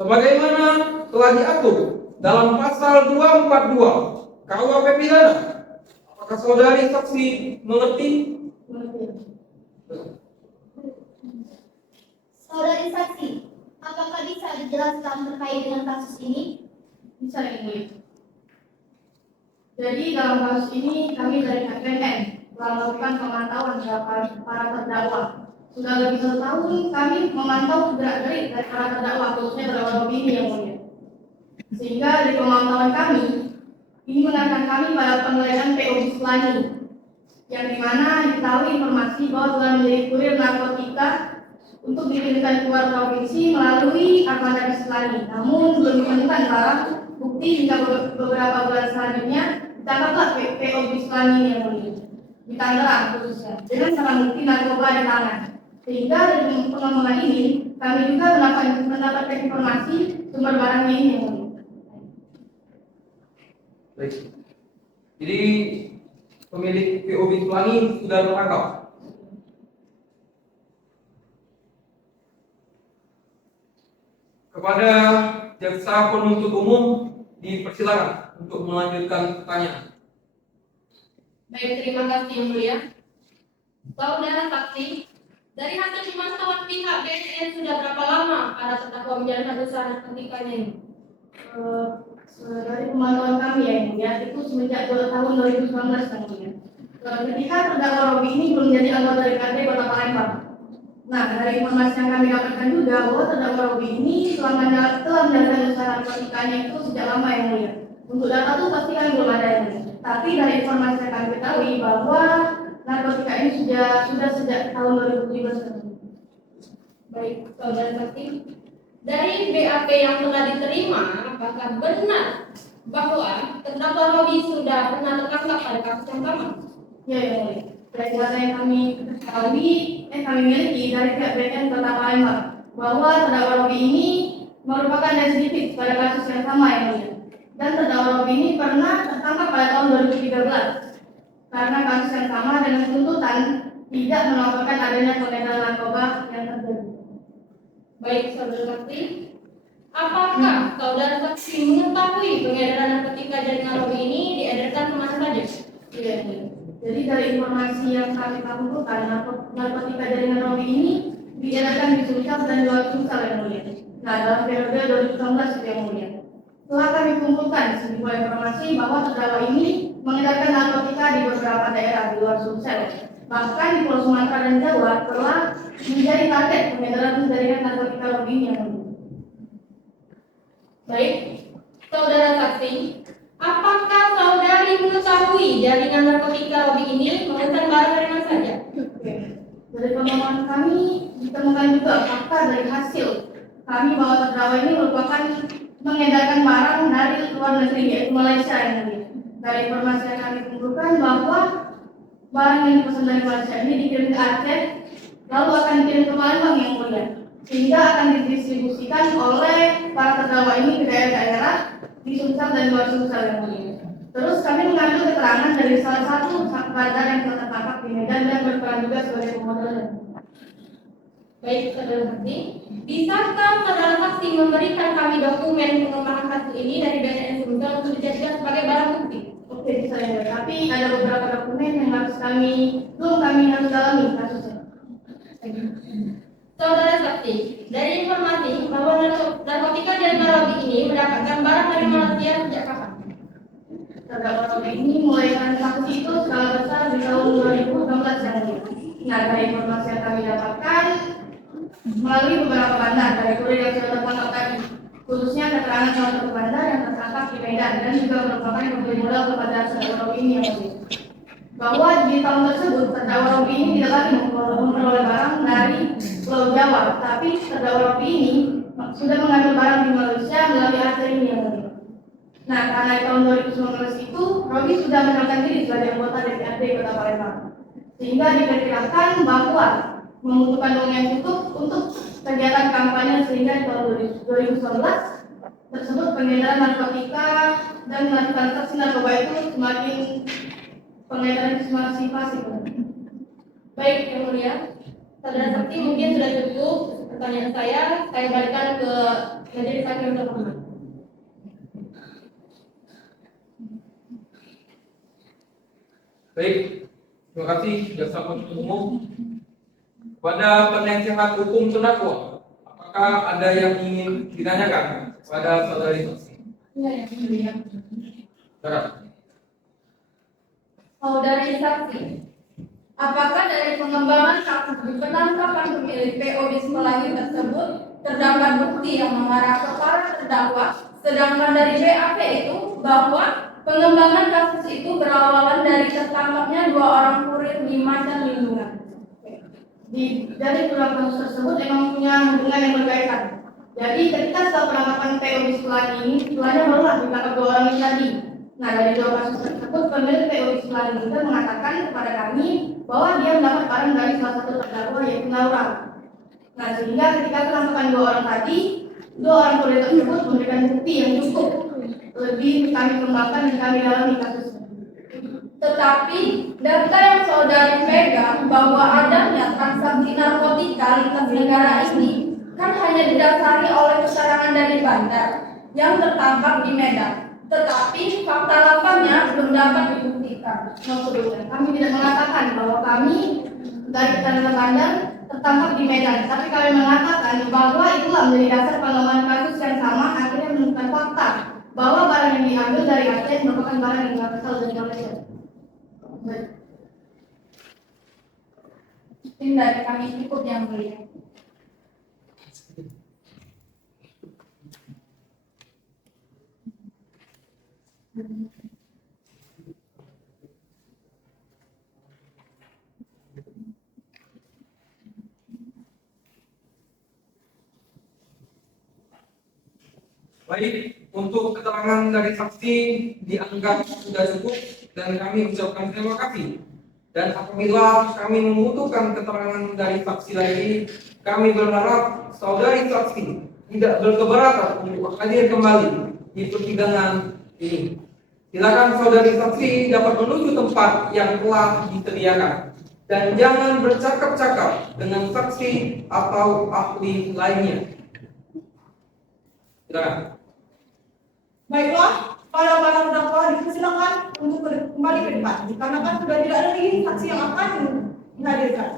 Sebagaimana telah diatur dalam pasal 242 KUHP pidana. Apakah saudari saksi mengerti? Saudari saksi, apakah bisa dijelaskan terkait dengan kasus ini? Bisa yang mulia. Jadi dalam kasus ini kami dari BNN telah melakukan pemantauan terhadap para terdakwa. Sudah lebih 1 tahun kami memantau gerak-gerik dari para terdakwa, khususnya terdakwa Robi ini yang mulia. Sehingga dari pemantauan kami, ini mengarahkan kami pada penggeledahan PO Bislani, yang dimana diketahui informasi bahwa telah menjadi kurir narkotika untuk dikirimkan keluar provinsi melalui armada Bislani. Namun belum ditemukan barang bukti hingga beberapa bulan selanjutnya ditangkaplah PO Bislani yang mulia di Tangerang khususnya dengan barang bukti narkoba di tangan. Sehingga dari pengembangan ini kami juga mendapatkan informasi sumber barangnya ini yang mulia. Baik. Jadi pemilik PO Bislani sudah tertangkap. Kepada jaksa penuntut umum dipersilakan untuk melanjutkan pertanyaan. Baik, terima kasih yang mulia. Saudara saksi, dari hasil pemantauan pihak BNN sudah berapa lama para terdakwa menjalankan usaha narkotikanya ini? Dari pemantauan kami yang mulia itu semenjak tahun 2019 yang mulia. Ketika terdakwa Robi ini belum menjadi anggota DPRD Kota Palembang. Nah, dari informasi yang kami dapatkan juga bahwa terdakwa Robi ini telah menjalankan usaha narkotikanya itu sejak lama yang mulia. Untuk data itu pasti kami belum ada yang mulia. Tapi dari informasi yang kami ketahui bahwa narkotika ini sudah sejak tahun 2017. Baik, saudara saksi. Dari BAP yang telah diterima, apakah benar bahwa terdakwa Robi sudah pernah tertangkap pada kasus yang sama? Ya, yang mulia. Dari data yang kami miliki dari pihak BNN Kota Palembang bahwa terdakwa Robi ini merupakan residivis pada kasus yang sama yang mulia. Dan terdakwa Robi ini pernah tertangkap pada tahun 2013 karena kasus yang sama dengan tuntutan tidak melaporkan adanya peredaran narkoba yang terjadi. Baik, saudara saksi. Apakah saudara saksi mengetahui pengedaran narkotika jaringan Robi ini diedarkan kemana saja? Iya, iya. Jadi dari informasi yang kami kumpulkan, narkotika jaringan Robi ini diedarkan di Sumsel dan luar Sumsel yang mulia. Nah, dalam periode 2019 itu yang mulia. Setelah kami kumpulkan sebuah informasi bahwa terdakwa ini mengedarkan narkotika di beberapa daerah di luar Sumsel. Bahkan di Pulau Sumatera dan Jawa telah menjadi target pengedaran jaringan narkotika Robi ini yang mulia. Baik, saudara saksi. Apakah saudara kami mengetahui jaringan narkotika Robi ini memesan barang dari mana saja? Dari pengembangan kami ditemukan juga fakta dari hasil kami bahwa terdakwa ini merupakan mengedarkan barang dari luar negeri yaitu Malaysia yang mulia. Dari informasi yang kami kumpulkan bahwa barang yang dipesan dari Malaysia ini dikirim ke Aceh lalu akan dikirim ke Palembang yang mulia, sehingga akan didistribusikan oleh para terdakwa ini ke daerah-daerah di Sumsel dan luar Sumsel yang mulia. Terus kami mengambil keterangan dari salah satu bandar yang telah tertangkap di Medan dan berperan juga sebagai pemodal. Baik, saudara saksi. Bisakah saudara saksi memberikan kami dokumen pengembangan kasus ini dari BNN Sumsel untuk dijadikan sebagai barang bukti? Oke, bisa ya. Tapi ada beberapa dokumen yang harus belum kami harus dalami kasusnya. Saudara saksi, dari informasi bahwa narkotika jaringan Robi ini mendapatkan barang dari Malaysia sejak kapan? Terdakwa Robi ini mulai transaksi itu skala besar di tahun 2016 yang mulia. Nah, dari informasi yang kami dapatkan melalui beberapa bandar dari kurir yang sudah tertangkap tadi, khususnya keterangan salah satu bandar yang tertangkap di Medan dan juga merupakan pemberi modal kepada terdakwa Robi ini yang mulia. Bahwa di tahun tersebut terdakwa Robi ini tidak lagi memperoleh barang dari Pulau Jawa, tapi terdakwa Robi ini sudah mengambil barang di Malaysia melalui Aceh ini yang mulia. Nah, karena di tahun 2019 itu Robi sudah menyatakan diri sebagai anggota DPRD Kota Palembang, sehingga diperkirakan bahwa membutuhkan uang yang cukup untuk kegiatan kampanye, sehingga di tahun 2019 tersebut pengedaran narkotika dan melakukan transaksi narkoba itu semakin pengedaran semakin masif. Baik, yang mulia. Saudara saksi mungkin sudah cukup pertanyaan saya balikkan ke majelis hakim untuk menang. Baik, terima kasih jaksa penuntut umum. Pada penasihat hukum terdakwa, apakah ada yang ingin ditanyakan pada saudari saksi? Iya, yang mulia. Saudara. Saudari saksi, apakah dari pengembangan kasus di penangkapan pemilik PO di Semelangi tersebut terdapat bukti yang mengarah ke para terdakwa, sedangkan dari BAP itu bahwa pengembangan kasus itu berawalan dari tertangkapnya 2 orang kurir di Macan Lindungan? Dari kedua kasus tersebut memang punya hubungan yang berkaitan. Jadi ketika setelah penangkapan PO di Semelangi ini, setelahnya barulah ditangkap 2 orang ini tadi. Nah, dari 2 kasus tersebut, pemilik PO di Semelangi juga mengatakan kepada kami bahwa dia mendapat barang dari salah satu terdakwa yaitu Laura. Nah, sehingga ketika penangkapan 2 orang tadi, 2 orang kurir tersebut memberikan bukti yang cukup lebih kami kembangkan dan kami dalami kasusnya. Tetapi data yang saudari pegang bahwa adanya transaksi narkotika lintas negara ini kan hanya didasari oleh keterangan dari bandar yang tertangkap di Medan. Tetapi fakta lapannya belum dapat dibuktikan. Sebelumnya kami tidak mengatakan bahwa kami dari keterangan bandar tertangkap di Medan, tapi kami mengatakan bahwa itulah menjadi dasar pengembangan kasus yang sama, akhirnya menemukan fakta bahwa barang yang diambil dari Aceh merupakan barang yang berasal dari Malaysia. Mungkin dari kami cukup yang mulia. Baik, untuk keterangan dari saksi dianggap sudah cukup dan kami ucapkan terima kasih. Dan apabila kami membutuhkan keterangan dari saksi lagi, kami berharap saudari saksi tidak berkeberatan untuk hadir kembali di persidangan ini. Silakan saudari saksi dapat menuju tempat yang telah disediakan dan jangan bercakap-cakap dengan saksi atau ahli lainnya. Silakan. Baiklah, para terdakwa dipersilakan untuk kembali ke depan, dikarenakan sudah tidak ada lagi saksi yang akan dihadirkan.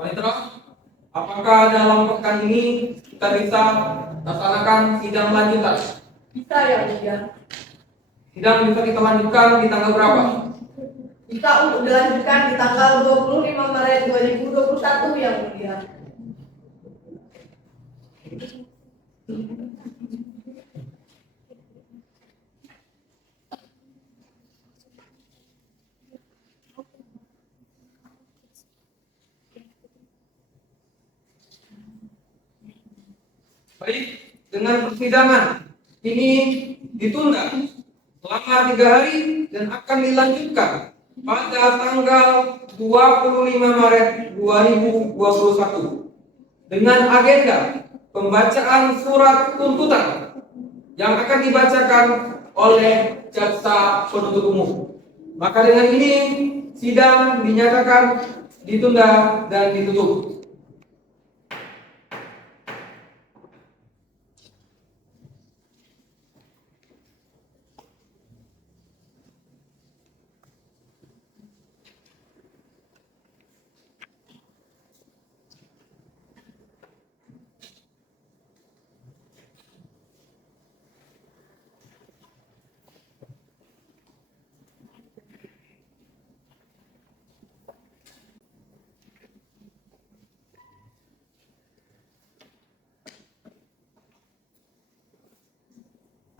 Panitera, Apakah dalam pekan ini kita bisa laksanakan sidang lanjutan? Bisa yang mulia. Sidang bisa kita lanjutkan di tanggal berapa? Bisa untuk dilanjutkan di tanggal 25 Maret 2021 yang mulia. Baik, dengan persidangan ini ditunda selama 3 hari dan akan dilanjutkan pada tanggal 25 Maret 2021 dengan agenda pembacaan surat tuntutan yang akan dibacakan oleh jaksa penuntut umum. Maka dengan ini sidang dinyatakan ditunda dan ditutup.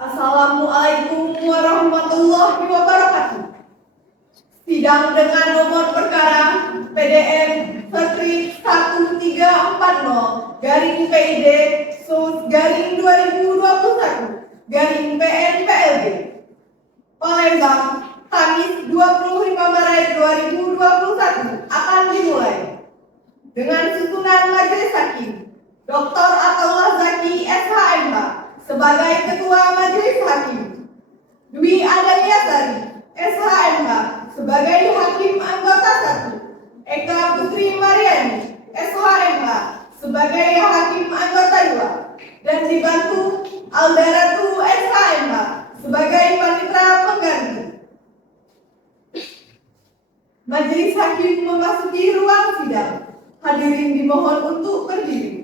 Assalamualaikum warahmatullahi wabarakatuh. Sidang dengan nomor perkara PDN Strip 1340 garing PID sus garing 2021 garing PN PLD Palembang Kamis 25 Maret 2021 akan dimulai dengan susunan majelis hakim Dr. Ataullah Zaki SHMH sebagai Ketua Majelis Hakim, Dwi Adaniasari, SHMH, sebagai Hakim Anggota 1, Eka Putri Mariani, SHMH, sebagai Hakim Anggota 2, dan dibantu Aldaratu SHMH, sebagai Panitera Pengganti. Majelis Hakim memasuki ruang sidang. Hadirin dimohon untuk berdiri.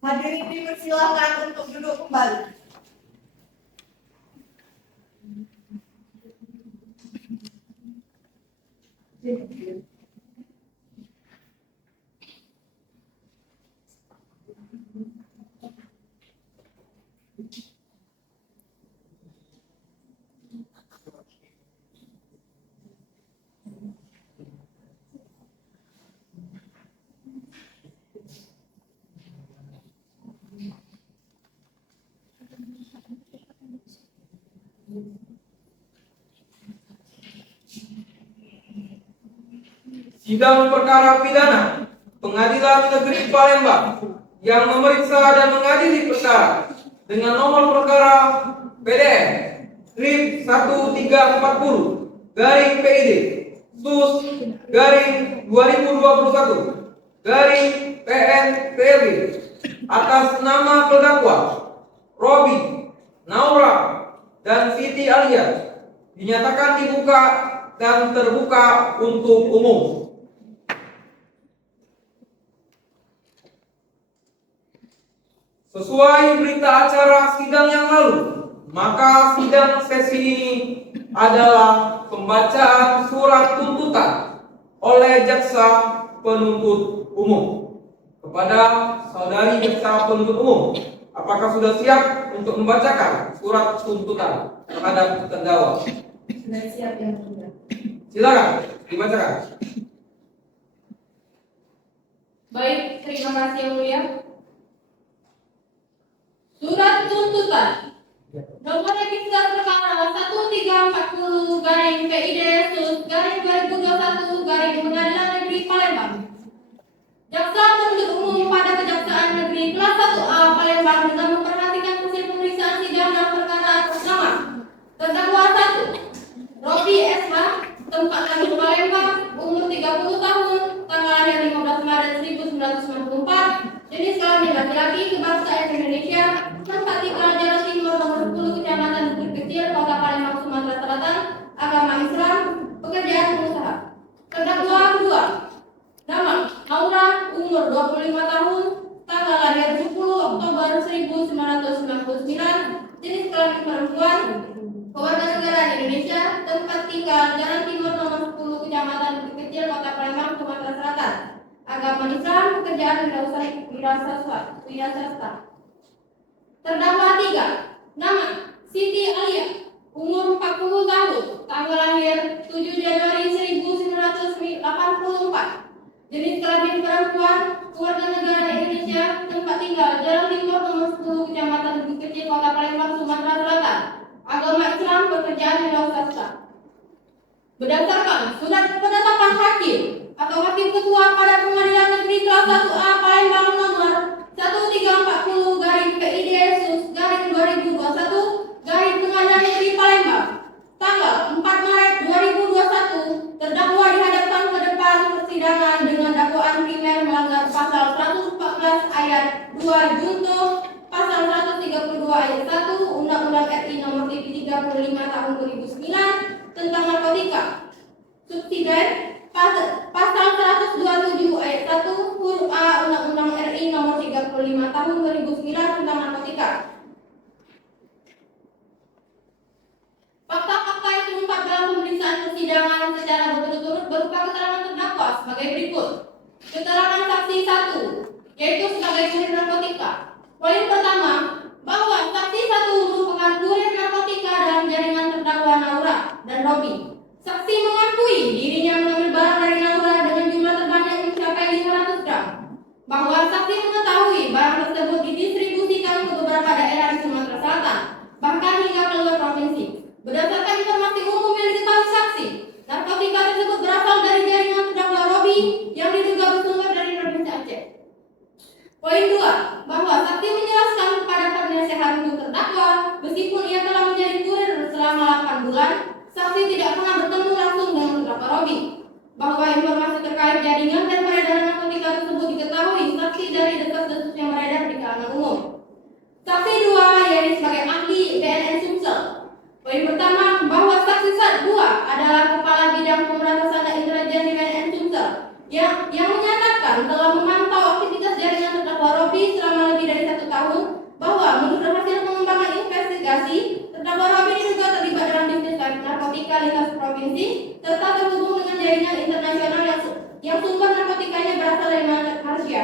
Hadirin dipersilakan untuk duduk kembali. Sidang perkara pidana Pengadilan Negeri Palembang yang memeriksa dan mengadili perkara dengan nomor perkara PDN Strip 1340 garing PID sus garing 2021 garing PN PLD atas nama terdakwa Robi, Naura, dan Siti Alia dinyatakan dibuka dan terbuka untuk umum. Sesuai berita acara sidang yang lalu, maka sidang sesi ini adalah pembacaan surat tuntutan oleh jaksa penuntut umum. Kepada saudari jaksa penuntut umum, apakah sudah siap untuk membacakan surat tuntutan terhadap terdakwa? Sudah siap yang mulia. Silakan dibacakan. Baik, terima kasih yang mulia. Surat tuntutan nomor register perkara 1340 garing PID sus garing 2021 garing Pengadilan Negeri Palembang. Jaksa penuntut umum pada Kejaksaan Negeri Kelas 1A Palembang dengan memperhatikan hasil pemeriksaan sidang dan perkara atas nama terdakwa 1 Robi SH, tempat lahir Palembang, umur 30 tahun, Kecil, Kota Palembang, Sumatera Selatan, agama Islam, pekerjaan pengusaha. Terdakwa kedua, nama Aura, umur 25 tahun, tanggal lahir 10 Oktober 1999, jenis kelamin perempuan, kewarganegaraan Indonesia, tempat tinggal Jalan Timur nomor 10, Kecamatan Bukit Kecil, Kota Palembang, Sumatera Selatan. Agama Islam, pekerjaan wira swasta. Terdakwa tiga, nama Siti Alia, umur 40 tahun, tanggal lahir 7 Januari 1984, jenis kelamin perempuan, kewarganegaraan Indonesia, tempat tinggal Jalan Timur nomor 10, Kecamatan Bukit Kecil, Kota Palembang, Sumatera Selatan. Agama Islam, pekerjaan wira swasta. Berdasarkan surat penetapan hakim atau hakim ketua pada Pengadilan Negeri Kelas 1A Palembang nomor 13/PID/2021 Palembang tanggal 4 Maret 2021, terdakwa dihadapkan ke depan persidangan dengan dakwaan primer melanggar pasal 114 ayat 2 junto pasal 132 ayat 1 Undang-Undang RI nomor 35 tahun 2009 tentang narkotika. Subsiden pasal 127 ayat 1 huruf A Undang-Undang RI nomor 35 tahun 2009 tentang narkotika. Fakta-fakta yang terungkap dalam pemeriksaan persidangan secara berturut-turut berupa keterangan terdakwa sebagai berikut. Keterangan saksi 1, yaitu sebagai kurir narkotika. Poin pertama, bahwa saksi 1 merupakan kurir narkotika dalam jaringan terdakwa Naura dan Robi. Saksi mengakui dirinya mengambil barang dari Naura dengan jumlah terbanyak mencapai 500 gram. Bahwa saksi mengetahui barang tersebut didistribusikan ke beberapa daerah di Sumatera Selatan, bahkan hingga ke luar provinsi. Berdasarkan informasi umum yang diketahui saksi, narkotika tersebut berasal dari jaringan terdakwa Robi yang diduga bersumber dari provinsi Aceh. Poin 2, bahwa saksi menjelaskan kepada penasihat hukum terdakwa, meskipun ia telah menjadi kurir selama 8 bulan, saksi tidak pernah bertemu langsung dengan terdakwa Robi. Bahwa informasi terkait jaringan dan peredaran narkotika tersebut diketahui saksi dari desas-desus yang beredar di kalangan umum. Saksi 2, yaitu sebagai ahli BNN Sumsel. Poin pertama, bahwa saksi 2 adalah Kepala Bidang Pemberantasan dan Intelijen di BNN Sumsel yang menyatakan telah memantau aktivitas jaringan terdakwa Robi selama lebih dari 1 tahun, bahwa menurut hasil pengembangan investigasi, terdakwa Robi diduga terlibat dalam bisnis narkotika lintas provinsi serta terhubung dengan jaringan internasional yang sumber narkotikanya berasal dari Malaysia.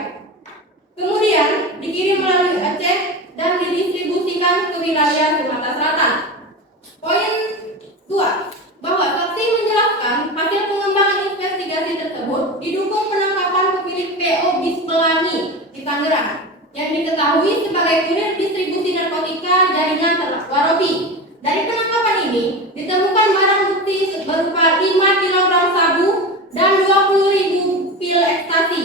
Kemudian dikirim melalui Aceh dan didistribusikan ke wilayah Sumatera Selatan. Poin 2, bahwa saksi menjelaskan hasil pengembangan investigasi tersebut didukung penangkapan pemilik PO Bis Pelangi di Tangerang yang diketahui sebagai kurir distribusi narkotika jaringan terdakwa Robi. Dari penangkapan ini ditemukan barang bukti berupa 5 kg sabu dan 20.000 pil ekstasi.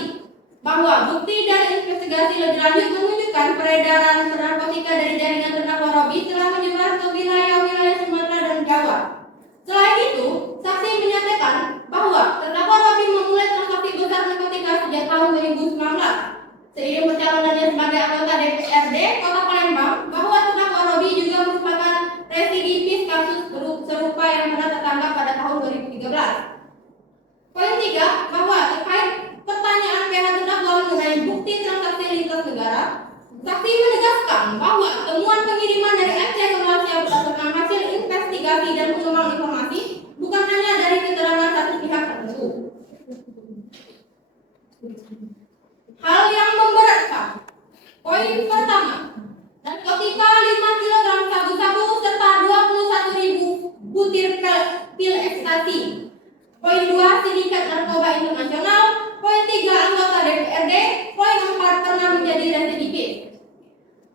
Bahwa bukti dan investigasi lebih lanjut menunjukkan peredaran narkotika dari jaringan terdakwa Robi telah menyebar ke wilayah-wilayah Sumatera dan Jawa. Selain itu, saksi menyatakan bahwa terdakwa Robi memulai transaksi besar narkotika sejak tahun 2019. Seiring pencalonannya sebagai anggota DPRD Kota Palembang, bahwa terdakwa Robi juga merupakan residivis kasus serupa yang pernah tertangkap pada tahun 2013. Poin 3, bahwa terkait pertanyaan pihak terdakwa mengenai bukti transaksi lintas negara, saksi menegaskan bahwa temuan pengiriman dari Aceh ke Malaysia berdasarkan hasil investigasi dan pengembangan informasi bukan hanya dari keterangan satu pihak tertentu. Hal yang memberatkan. Poin pertama, narkotika 5 kg sabu-sabu serta 21.000 butir pil ekstasi. Poin 2, sindikat narkoba internasional. Poin 3, anggota DPRD. Poin 4, pernah menjadi residivis.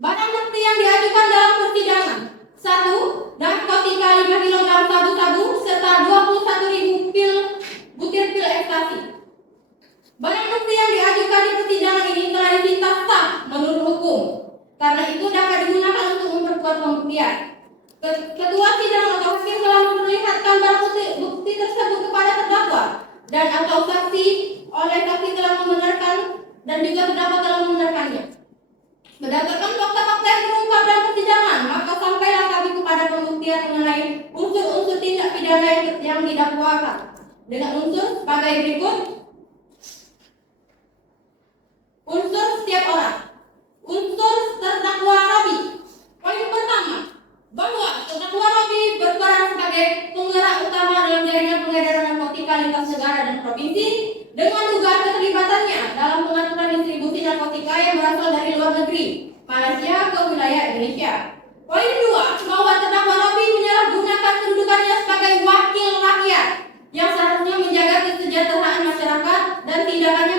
Barang bukti yang diajukan dalam persidangan: 1. Narkotika 5 kg sabu-sabu serta 21.000 butir pil ekstasi. Barang bukti yang diajukan di persidangan ini telah disita sah menurut hukum. Karena itu dapat digunakan untuk memperkuat pembuktian. Ketua sidang atau hakim telah memperlihatkan barang bukti tersebut kepada terdakwa dan atau saksi oleh saksi telah membenarkan dan juga terdakwa telah membenarkannya. Berdasarkan fakta-fakta yang terungkap dalam persidangan, maka sampailah kami kepada pembuktian mengenai unsur-unsur tindak pidana yang didakwakan. Dengan unsur sebagai berikut. Unsur setiap orang. Unsur terdakwa Robi. Poin pertama, bahwa terdakwa Robi berperan sebagai penggerak utama dalam jaringan pengedaran narkotika lintas negara dan provinsi dengan dugaan keterlibatannya dalam pengaturan distribusi narkotika yang berasal dari luar negeri, Malaysia ke wilayah Indonesia. Poin kedua, bahwa terdakwa Robi menyalahgunakan kedudukannya sebagai wakil rakyat yang seharusnya menjaga kesejahteraan masyarakat dan tindakannya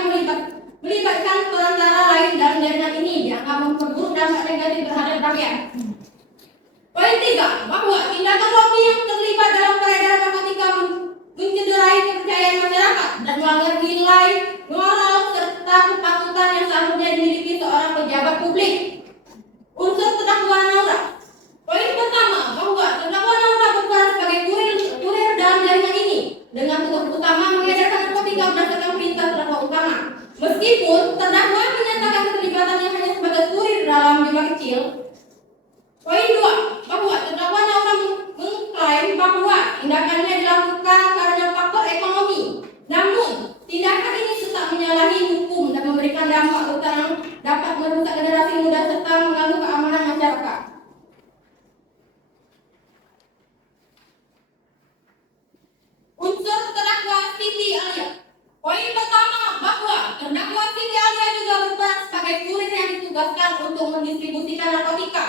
melibatkan perantara lain dalam jaringan ini dianggap memperburuk dampak negatif terhadap rakyat. Poin tiga, bahwa tindakan Robi yang terlibat dalam peredaran narkotika mencederai kepercayaan masyarakat dan melanggar nilai moral serta kepatutan yang seharusnya dimiliki seorang pejabat publik. Unsur terdakwa Naura. Poin pertama, bahwa terdakwa Naura berperan sebagai kurir dalam jaringan ini dengan tugas utama mengedarkan narkotika berdasarkan perintah terdakwa utama. Meskipun terdakwa menyatakan keterlibatannya hanya sebagai kurir dalam jumlah kecil. Poin 2, bahwa terdakwa Naura mengklaim bahwa tindakannya dilakukan karena faktor ekonomi. Namun, tindakan ini tetap menyalahi hukum dan memberikan dampak besar yang dapat merusak generasi muda serta mengganggu keamanan masyarakat. Unsur terdakwa Siti Alia. Poin pertama, bahwa terdakwa Siti Alia juga berperan sebagai kurir yang ditugaskan untuk mendistribusikan narkotika.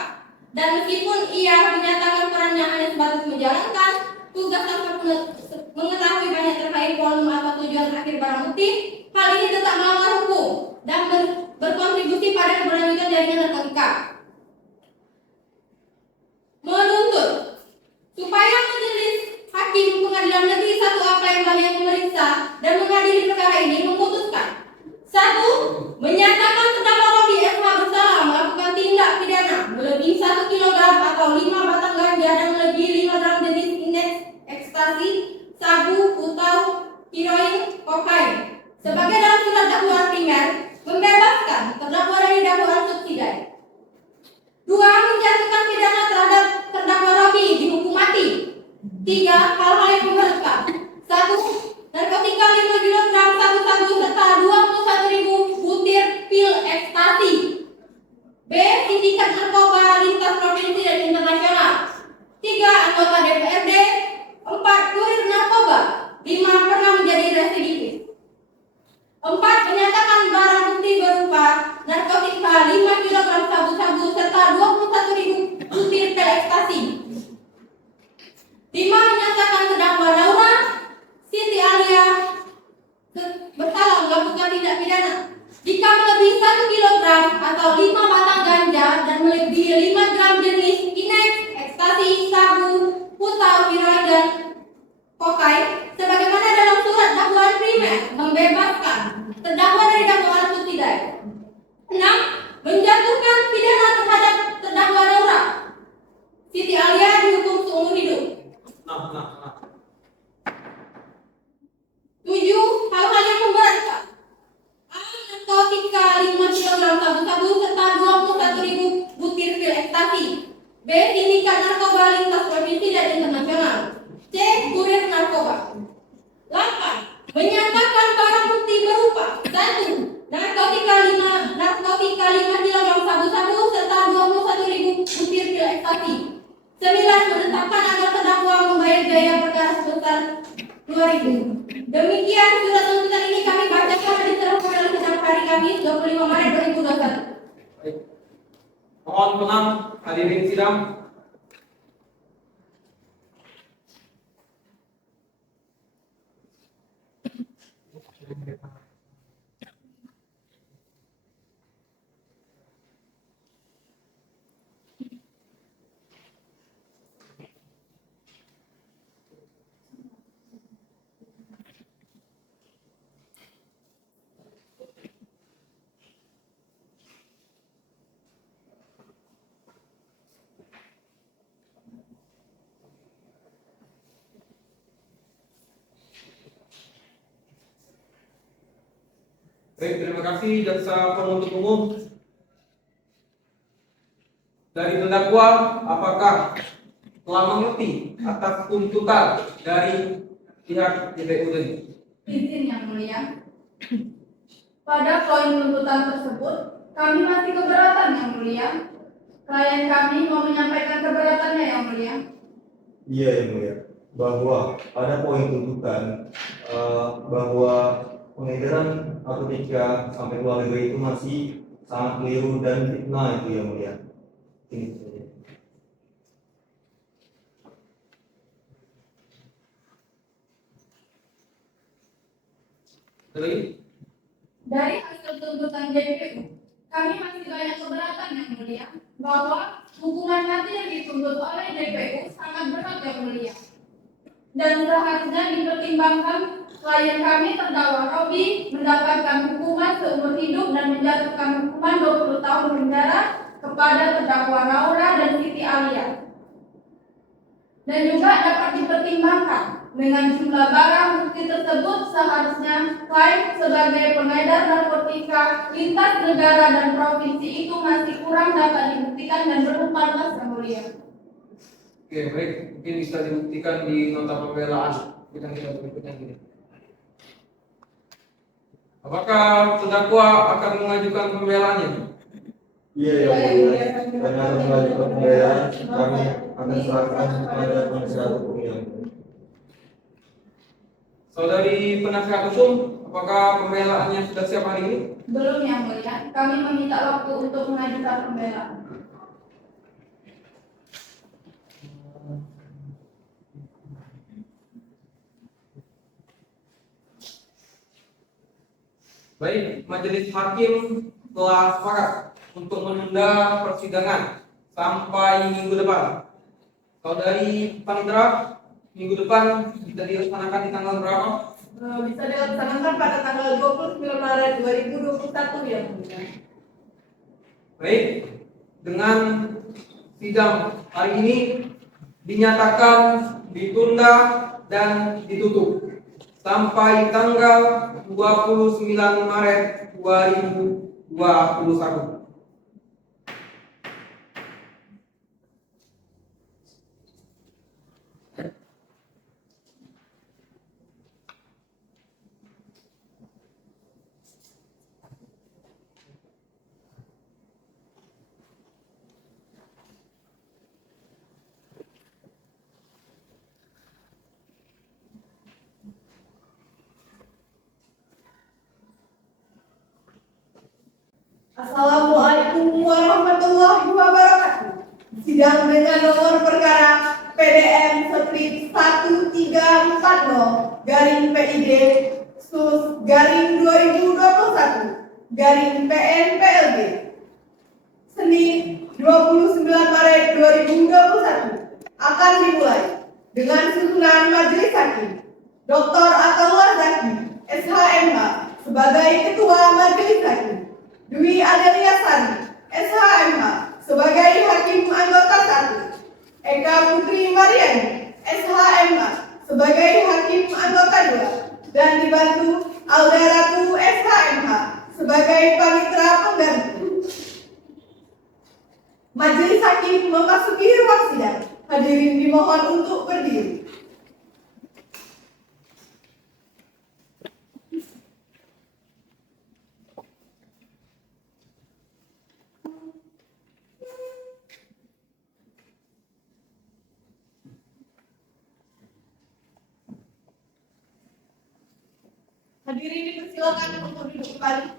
Dan meskipun ia menyatakan perannya hanya sebatas menjalankan tugas tanpa mengetahui banyak terkait volume atau tujuan akhir barang bukti, hal ini tetap melanggar hukum dan berkontribusi pada keberlanjutan jaringan narkotika. Menuntut supaya majelis hakim pengadilan negeri 1 A Palembang yang memeriksa dan mengadili perkara ini memutuskan: 1. Menyatakan terdakwa Robi SH bersalah melakukan tindak pidana melebihi 1 kg atau 5 batang ganja dan melebihi 5 gram jenis indeks ekstasi, sabu, putau, heroin, kokain. Sebagai dalam surat dakwaan primer, membebaskan terdakwa dari dakwaan subsidiar. 2. Menjatuhkan pidana terhadap terdakwa Robi dihukum mati. 3. Hal-hal yang memberatkan: 1. Narkotika 5 kg sabu-sabu serta 21.000 butir pil ekstasi. B. Sindikat narkoba lintas provinsi dan internasional. 3. Anggota DPRD. 4. Kurir narkoba. 5. Pernah menjadi residivis. 4. Menyatakan barang bukti berupa narkotika 5 kg sabu-sabu serta 21.000 butir pil ekstasi. 5. Menyatakan terdakwa Naura Siti Alia bersalah melakukan tindak pidana jika melebihi 1 kg atau 5 batang ganja dan melebihi 5 gram jenis indeks ekstasi, sabu, putau, heroin dan kokain, sebagaimana dalam surat dakwaan primer, membebaskan terdakwa dari dakwaan subsidiar. 6. Menjatuhkan pidana terhadap terdakwa Naura Siti Alia dihukum seumur hidup. 7. Hal-hal yang memberatkan: A. Narkotika 5 kg sabu-sabu serta 21.000 butir pil ekstasi. B. Sindikat narkoba lintas provinsi dan internasional. C. Kurir narkoba. 8. Menyatakan barang bukti berupa 1. Narkotika 5 kg sabu-sabu serta 21.000 butir pil ekstasi. 9. Menetapkan agar terdakwa membayar biaya perkara sebesar 2.000. Demikian surat tuntutan ini kami bacakan dan diserahkan dalam sidang hari Kamis 25 Maret 2021. Mohon tenang hadirin sidang. Baik, terima kasih jaksa penuntut umum. terdakwa apakah telah mengerti atas tuntutan dari pihak JPU tadi? Izin yang mulia. Pada poin tuntutan tersebut, kami masih keberatan yang mulia. Klien kami mau menyampaikan keberatannya yang mulia. Iya yang mulia, bahwa ada poin tuntutan bahwa pengedaran narkotika sampai luar negeri itu masih sangat keliru dan fitnah itu yang mulia. Ini saja. Lagi? Dari hasil tuntutan JPU, kami masih banyak keberatan yang mulia bahwa hukuman mati yang dituntut oleh JPU sangat berat yang mulia. Dan seharusnya dipertimbangkan klien kami terdakwa Robi mendapatkan hukuman seumur hidup dan menjatuhkan hukuman 20 tahun penjara kepada terdakwa Naura dan Siti Alia. Dan juga dapat dipertimbangkan dengan jumlah barang bukti tersebut seharusnya klien sebagai pengedar narkotika lintas negara dan provinsi itu masih kurang dapat dibuktikan dan berupa luas yang mulia. Oke, baik. Mungkin bisa dibuktikan di nota pembelaan kita berikutnya ini. Apakah terdakwa akan mengajukan pembelaannya? Iya yang mulia, karena mengajukan pembelaan kami akan serahkan kepada penasihat hukum yang mulia. Saudari penasihat hukum, apakah pembelaannya sudah siap hari ini? Belum yang mulia, kami meminta waktu untuk mengajukan pembelaan. Baik, majelis hakim telah sepakat untuk menunda persidangan sampai minggu depan. Saudari Panitra, minggu depan bisa dilaksanakan di tanggal berapa? Bisa dilaksanakan pada tanggal 29 Maret 2021 ya mulia. Baik, dengan sidang hari ini dinyatakan ditunda dan ditutup sampai tanggal 29 Maret 2021. Assalamualaikum warahmatullahi wabarakatuh. Sidang dengan nomor perkara PDM strip 1340 garing PID sus garing 2021 garing PN PLB Senin 29 Maret 2021 akan dimulai dengan susunan majelis hakim Dr. Anwar Zaki SHMH sebagai ketua majelis hakim, Dwi Adelia Sari, SHMH, sebagai Hakim Anggota 1, Eka Putri Mariani, SHMH, sebagai Hakim Anggota 2, dan dibantu Alda Ratu, SHMH, sebagai Panitra Pengganti. Majelis Hakim memasuki ruang sidang. Hadirin dimohon untuk berdiri. Hadirin dipersilakan untuk duduk kembali.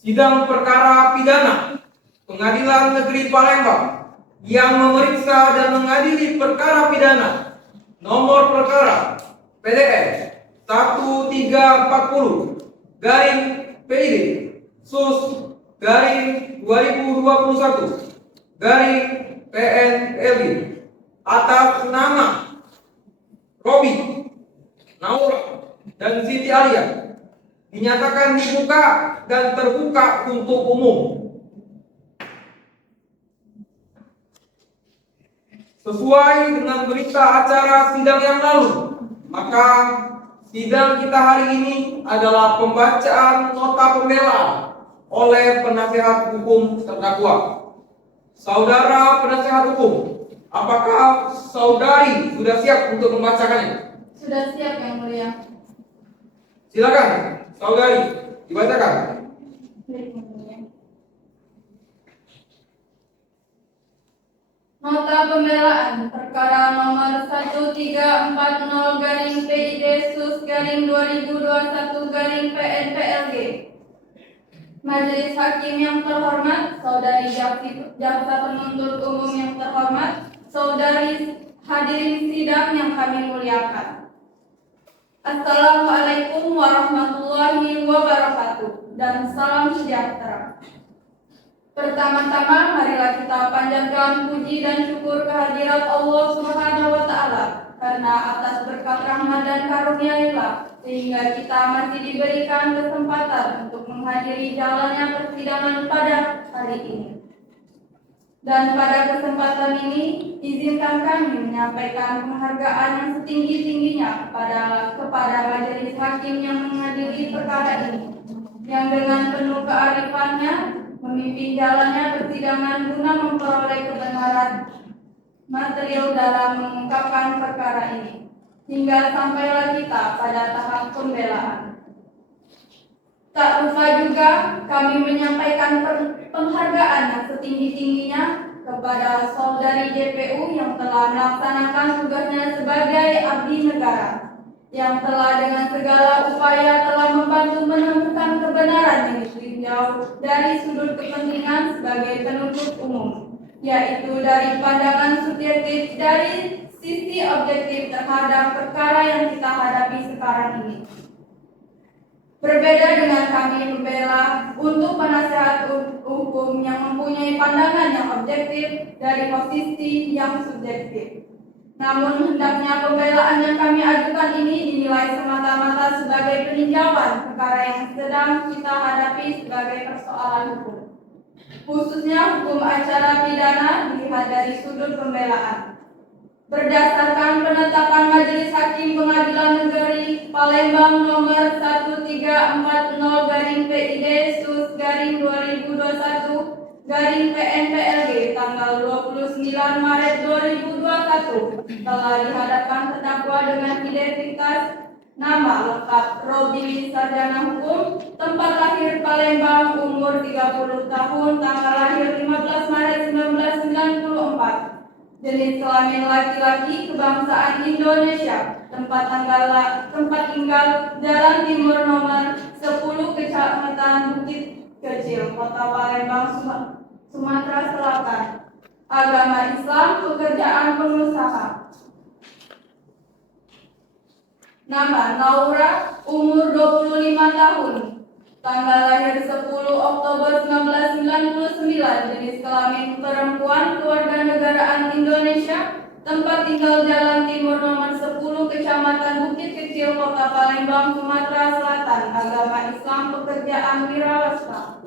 Sidang perkara pidana Pengadilan Negeri Palembang yang memeriksa dan mengadili perkara pidana nomor perkara PDN 1340 garing PID sus garing 2021 garing PNLI atas nama Robi, Naura, dan Siti Alia dinyatakan dibuka dan terbuka untuk umum. Sesuai dengan berita acara sidang yang lalu, maka sidang kita hari ini adalah pembacaan nota pembelaan oleh penasihat hukum terdakwa. Saudara penasihat hukum, apakah saudari sudah siap untuk membacakannya? Sudah siap, Yang Mulia. Silakan, saudari, dibacakan. Nota pembelaan perkara nomor 1340-PID/2021-PNPLG. Majelis Hakim yang terhormat, Saudari Jaksa Penuntut Umum yang terhormat, Saudari hadirin sidang yang kami muliakan. Assalamualaikum warahmatullahi wabarakatuh dan salam sejahtera. Pertama-tama, marilah kita panjatkan puji dan syukur kehadirat Allah Subhanahu wa Ta'ala, karena atas berkat rahmat dan karunia-Nya sehingga kita masih diberikan kesempatan untuk menghadiri jalannya persidangan pada hari ini. Dan pada kesempatan ini, izinkan kami menyampaikan penghargaan yang setinggi-tingginya kepada majelis hakim yang menghadiri perkara ini, yang dengan penuh kearifannya memimpin jalannya persidangan guna memperoleh kebenaran material dalam mengungkapkan perkara ini, hingga sampailah kita pada tahap pembelaan. Tak lupa juga kami menyampaikan penghargaan yang setinggi-tingginya kepada saudari JPU yang telah melaksanakan tugasnya sebagai abdi negara, yang telah dengan segala upaya telah membantu menemukan kebenaran yang ditinjau dari sudut kepentingan sebagai penuntut umum, yaitu dari pandangan subjektif dari sisi objektif terhadap perkara yang kita hadapi sekarang ini. Berbeda dengan kami membela untuk penasehat hukum yang mempunyai pandangan yang objektif dari posisi yang subjektif. Namun hendaknya pembelaan yang kami ajukan ini dinilai semata-mata sebagai peninjauan perkara yang sedang kita hadapi sebagai persoalan hukum, khususnya hukum acara pidana dilihat dari sudut pembelaan. Berdasarkan penetapan Majelis Hakim Pengadilan Negeri Palembang nomor 13/0-2021-PNPLG tanggal 29 Maret 2021 telah dihadapkan terdakwa dengan identitas nama lengkap Robi Sarjana Hukum, tempat lahir Palembang, umur 30 tahun, tanggal lahir 15 Maret 1994. Jenis kelamin laki-laki, kebangsaan Indonesia, tempat tinggal Jalan Timur nomor 10, Kecamatan Bukit Kecil, Kota Palembang, Sumatera Selatan. Agama Islam, pekerjaan pengusaha. Nama Naura, umur 25 tahun. Tanggal lahir 10 Oktober 1999, jenis kelamin perempuan, kewarganegaraan Indonesia, tempat tinggal Jalan Timur nomor 10, Kecamatan Bukit Kecil, Kota Palembang, Sumatera Selatan. Agama Islam, pekerjaan wirausaha.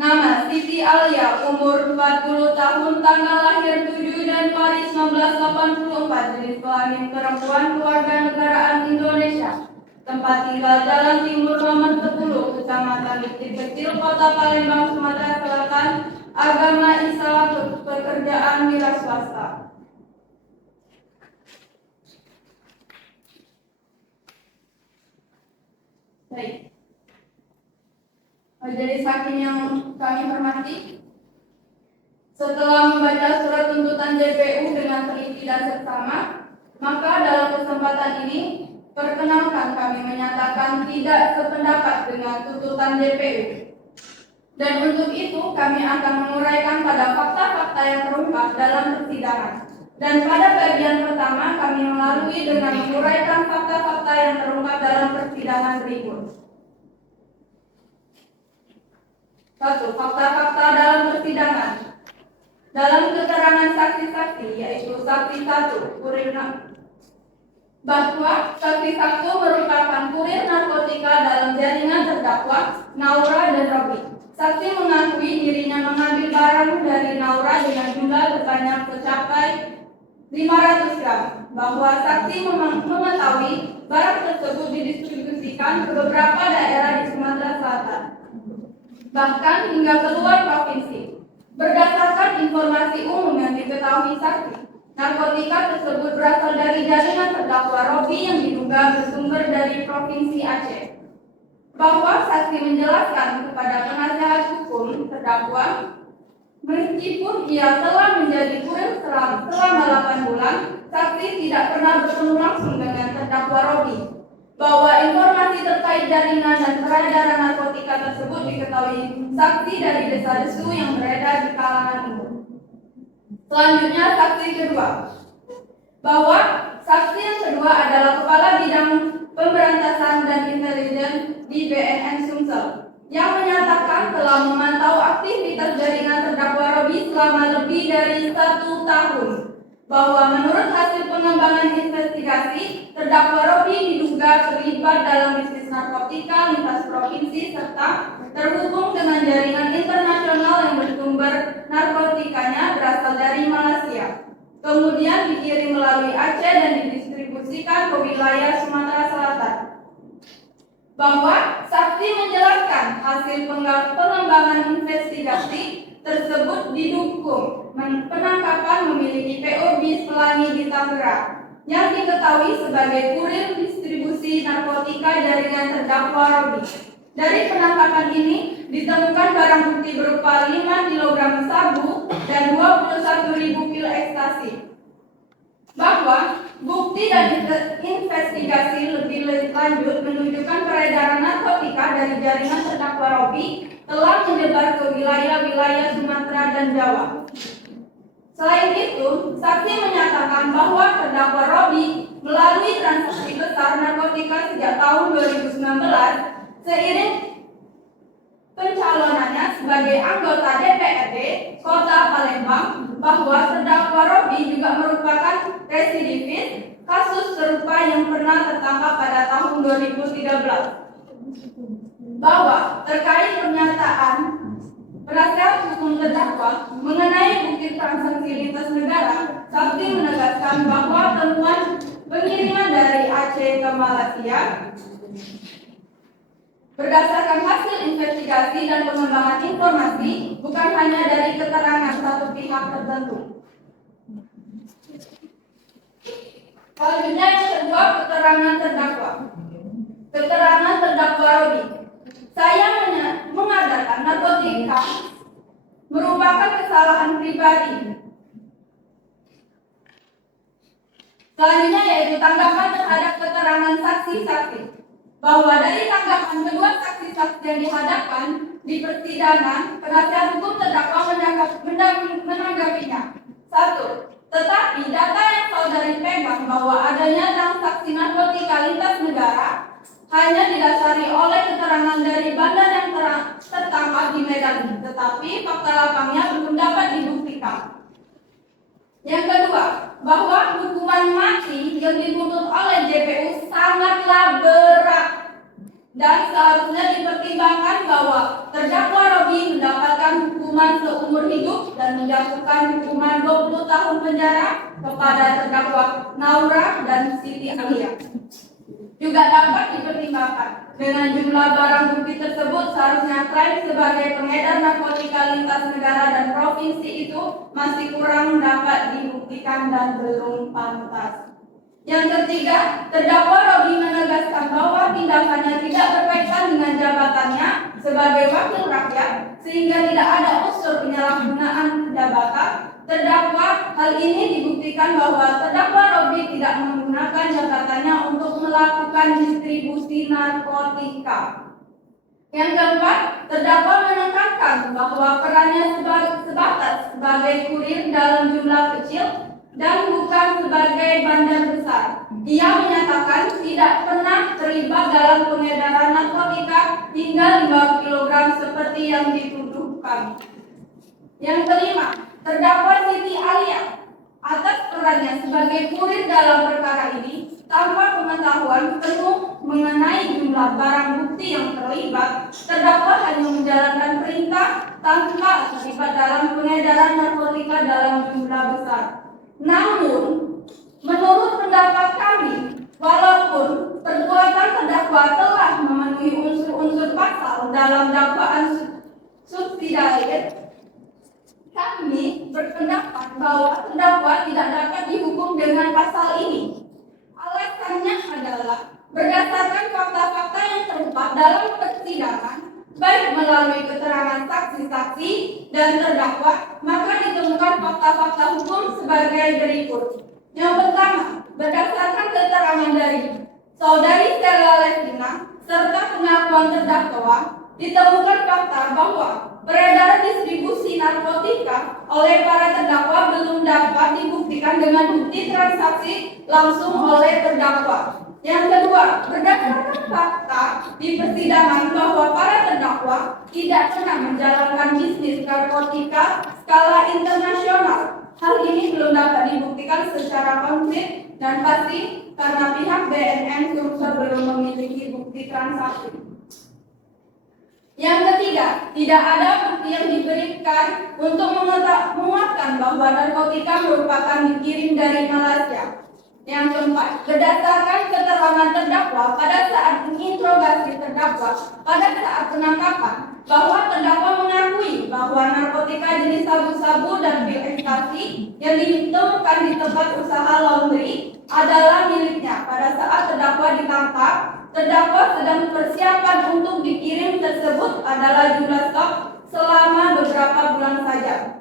Nama Siti Alia, umur 40 tahun, tanggal lahir 7 Januari 1984, jenis kelamin perempuan, kewarganegaraan Indonesia, tempat tinggal Jalan Timur nomor 10, Kecamatan Bukit Kecil, Kota Palembang, Sumatera Selatan. Agama Islam, pekerjaan wira swasta. Baik. Majelis Hakim yang kami hormati, setelah membaca surat tuntutan JPU dengan teliti dan seksama, maka dalam kesempatan ini perkenankan kami menyatakan tidak sependapat dengan tuntutan JPU. Dan untuk itu kami akan menguraikan pada fakta-fakta yang terungkap dalam persidangan. Dan pada bagian pertama kami melalui dengan menguraikan fakta-fakta yang terungkap dalam persidangan berikut. 1. Fakta-fakta dalam persidangan. Dalam keterangan saksi-saksi, yaitu saksi 1, bahwa saksi 1 merupakan kurir narkotika dalam jaringan terdakwa Naura dan Robi. Saksi mengakui dirinya mengambil barang dari Naura dengan jumlah sebanyak mencapai 500 gram, bahwa saksi mengetahui barang tersebut didistribusikan ke beberapa daerah di Sumatera Selatan, bahkan hingga keluar provinsi. Berdasarkan informasi umum yang diketahui saksi, narkotika tersebut berasal dari jaringan terdakwa Robi yang diduga bersumber dari Provinsi Aceh. Bahwa saksi menjelaskan kepada penasihat hukum terdakwa, meskipun ia telah menjadi kurir selama 8 bulan, saksi tidak pernah bertemu langsung dengan terdakwa Robi. Bahwa informasi terkait jaringan dan peredaran narkotika tersebut diketahui saksi dari desa-desu yang beredar di kalangan umum. Selanjutnya saksi kedua, bahwa saksi yang kedua adalah Kepala Bidang Pemberantasan dan Intelijen di BNN Sumsel, yang menyatakan telah memantau aktivitas jaringan terdakwa Robi selama lebih dari 1 tahun. Bahwa menurut hasil pengembangan investigasi, terdakwa Robi diduga terlibat dalam bisnis narkotika lintas provinsi serta terhubung dengan jaringan internasional yang bersumber narkotikanya berasal dari Malaysia, kemudian dikirim melalui Aceh dan didistribusikan ke wilayah Sumatera Selatan. Bahwa saksi menjelaskan hasil pengembangan investigasi tersebut didukung penangkapan memiliki PO bis Pelangi di Tangerang yang diketahui sebagai kurir distribusi narkotika jaringan terdakwa Robi. Dari penangkapan ini ditemukan barang bukti berupa 5 kg sabu dan 21.000 pil ekstasi. Bahwa bukti dan investigasi lebih lanjut menunjukkan peredaran narkotika dari jaringan terdakwa Robi telah menyebar ke wilayah-wilayah Sumatera dan Jawa. Selain itu, saksi menyatakan bahwa terdakwa Robi melalui transaksi besar narkotika sejak tahun 2019 seiring pencalonannya sebagai anggota DPRD Kota Palembang, bahwa terdakwa Robi juga merupakan residivis kasus serupa yang pernah tertangkap pada tahun 2013. Bahwa terkait pernyataan penasihat hukum terdakwa mengenai bukti transaksi lintas negara, saksi menegaskan bahwa temuan pengiriman dari Aceh ke Malaysia berdasarkan hasil investigasi dan pengembangan informasi bukan hanya dari keterangan satu pihak tertentu. Selanjutnya yang kedua, keterangan terdakwa. Keterangan terdakwa Robi. Saya mengadakan narkotika merupakan kesalahan pribadi. Selanjutnya yaitu tanggapan terhadap keterangan saksi-saksi. Bahwa dari tanggapan kedua saksi-saksi yang dihadapkan di persidangan, penasihat hukum terdakwa menanggapinya. 1. Tetapi data yang saudari pegang bahwa adanya transaksi narkotika lintas negara hanya didasari oleh keterangan dari bandar yang tertangkap di Medan, tetapi fakta lapangnya belum dapat dibuktikan. Yang kedua, bahwa hukuman mati yang dituntut oleh JPU sangatlah berat dan seharusnya dipertimbangkan bahwa terdakwa Robi mendapatkan hukuman seumur hidup dan menjatuhkan hukuman 20 tahun penjara kepada terdakwa Naura dan Siti Alia. Juga dapat dipertimbangkan dengan jumlah barang bukti tersebut seharusnya klaim sebagai pengedar narkotika lintas negara dan provinsi itu masih kurang dapat dibuktikan dan belum pantas. Yang ketiga, terdakwa Robi menegaskan bahwa tindakannya tidak berkaitan dengan jabatannya sebagai wakil rakyat sehingga tidak ada unsur penyalahgunaan jabatan. Terdakwa hal ini dibuktikan bahwa terdakwa Robi tidak menggunakan jabatannya untuk melakukan distribusi narkotika. Yang keempat, terdakwa menekankan bahwa perannya sebatas sebagai kurir dalam jumlah kecil dan bukan sebagai bandar besar. Ia menyatakan tidak pernah terlibat dalam pengedaran narkotika hingga 5 kg seperti yang dituduhkan. Yang kelima, terdakwa Siti Alia atas perannya sebagai kurir dalam perkara ini tanpa pengetahuan penuh mengenai jumlah barang bukti yang terlibat, terdakwa hanya menjalankan perintah tanpa terlibat dalam pengedaran narkotika dalam jumlah besar. Namun, menurut pendapat kami, walaupun perbuatan terdakwa telah memenuhi unsur-unsur pasal dalam dakwaan subsidiar, kami berpendapat bahwa terdakwa tidak dapat dihukum dengan pasal ini. Alasannya adalah berdasarkan fakta-fakta yang terdapat dalam persidangan, baik melalui keterangan saksi-saksi dan terdakwa, maka ditemukan fakta-fakta hukum sebagai berikut. Yang pertama, berdasarkan keterangan dari saudari Stella Lestina serta pengakuan terdakwa, ditemukan fakta bahwa peredaran distribusi narkotika oleh para terdakwa belum dapat dibuktikan dengan bukti transaksi langsung oleh terdakwa. Yang kedua, berdasarkan fakta di persidangan bahwa para terdakwa tidak pernah menjalankan bisnis narkotika skala internasional. Hal ini belum dapat dibuktikan secara konkret dan pasti karena pihak BNN Sumsel belum memiliki bukti transaksi. Yang ketiga, tidak ada bukti yang diberikan untuk menguatkan bahwa narkotika merupakan dikirim dari Malaysia. Yang keempat, berdasarkan keterangan terdakwa pada saat menginterogasi terdakwa pada saat penangkapan, bahwa terdakwa mengakui bahwa narkotika jenis sabu-sabu dan pil ekstasi yang ditemukan di tempat usaha laundry adalah miliknya pada saat terdakwa ditangkap. Terdakwa sedang persiapan untuk dikirim tersebut adalah jumlah stok selama beberapa bulan saja.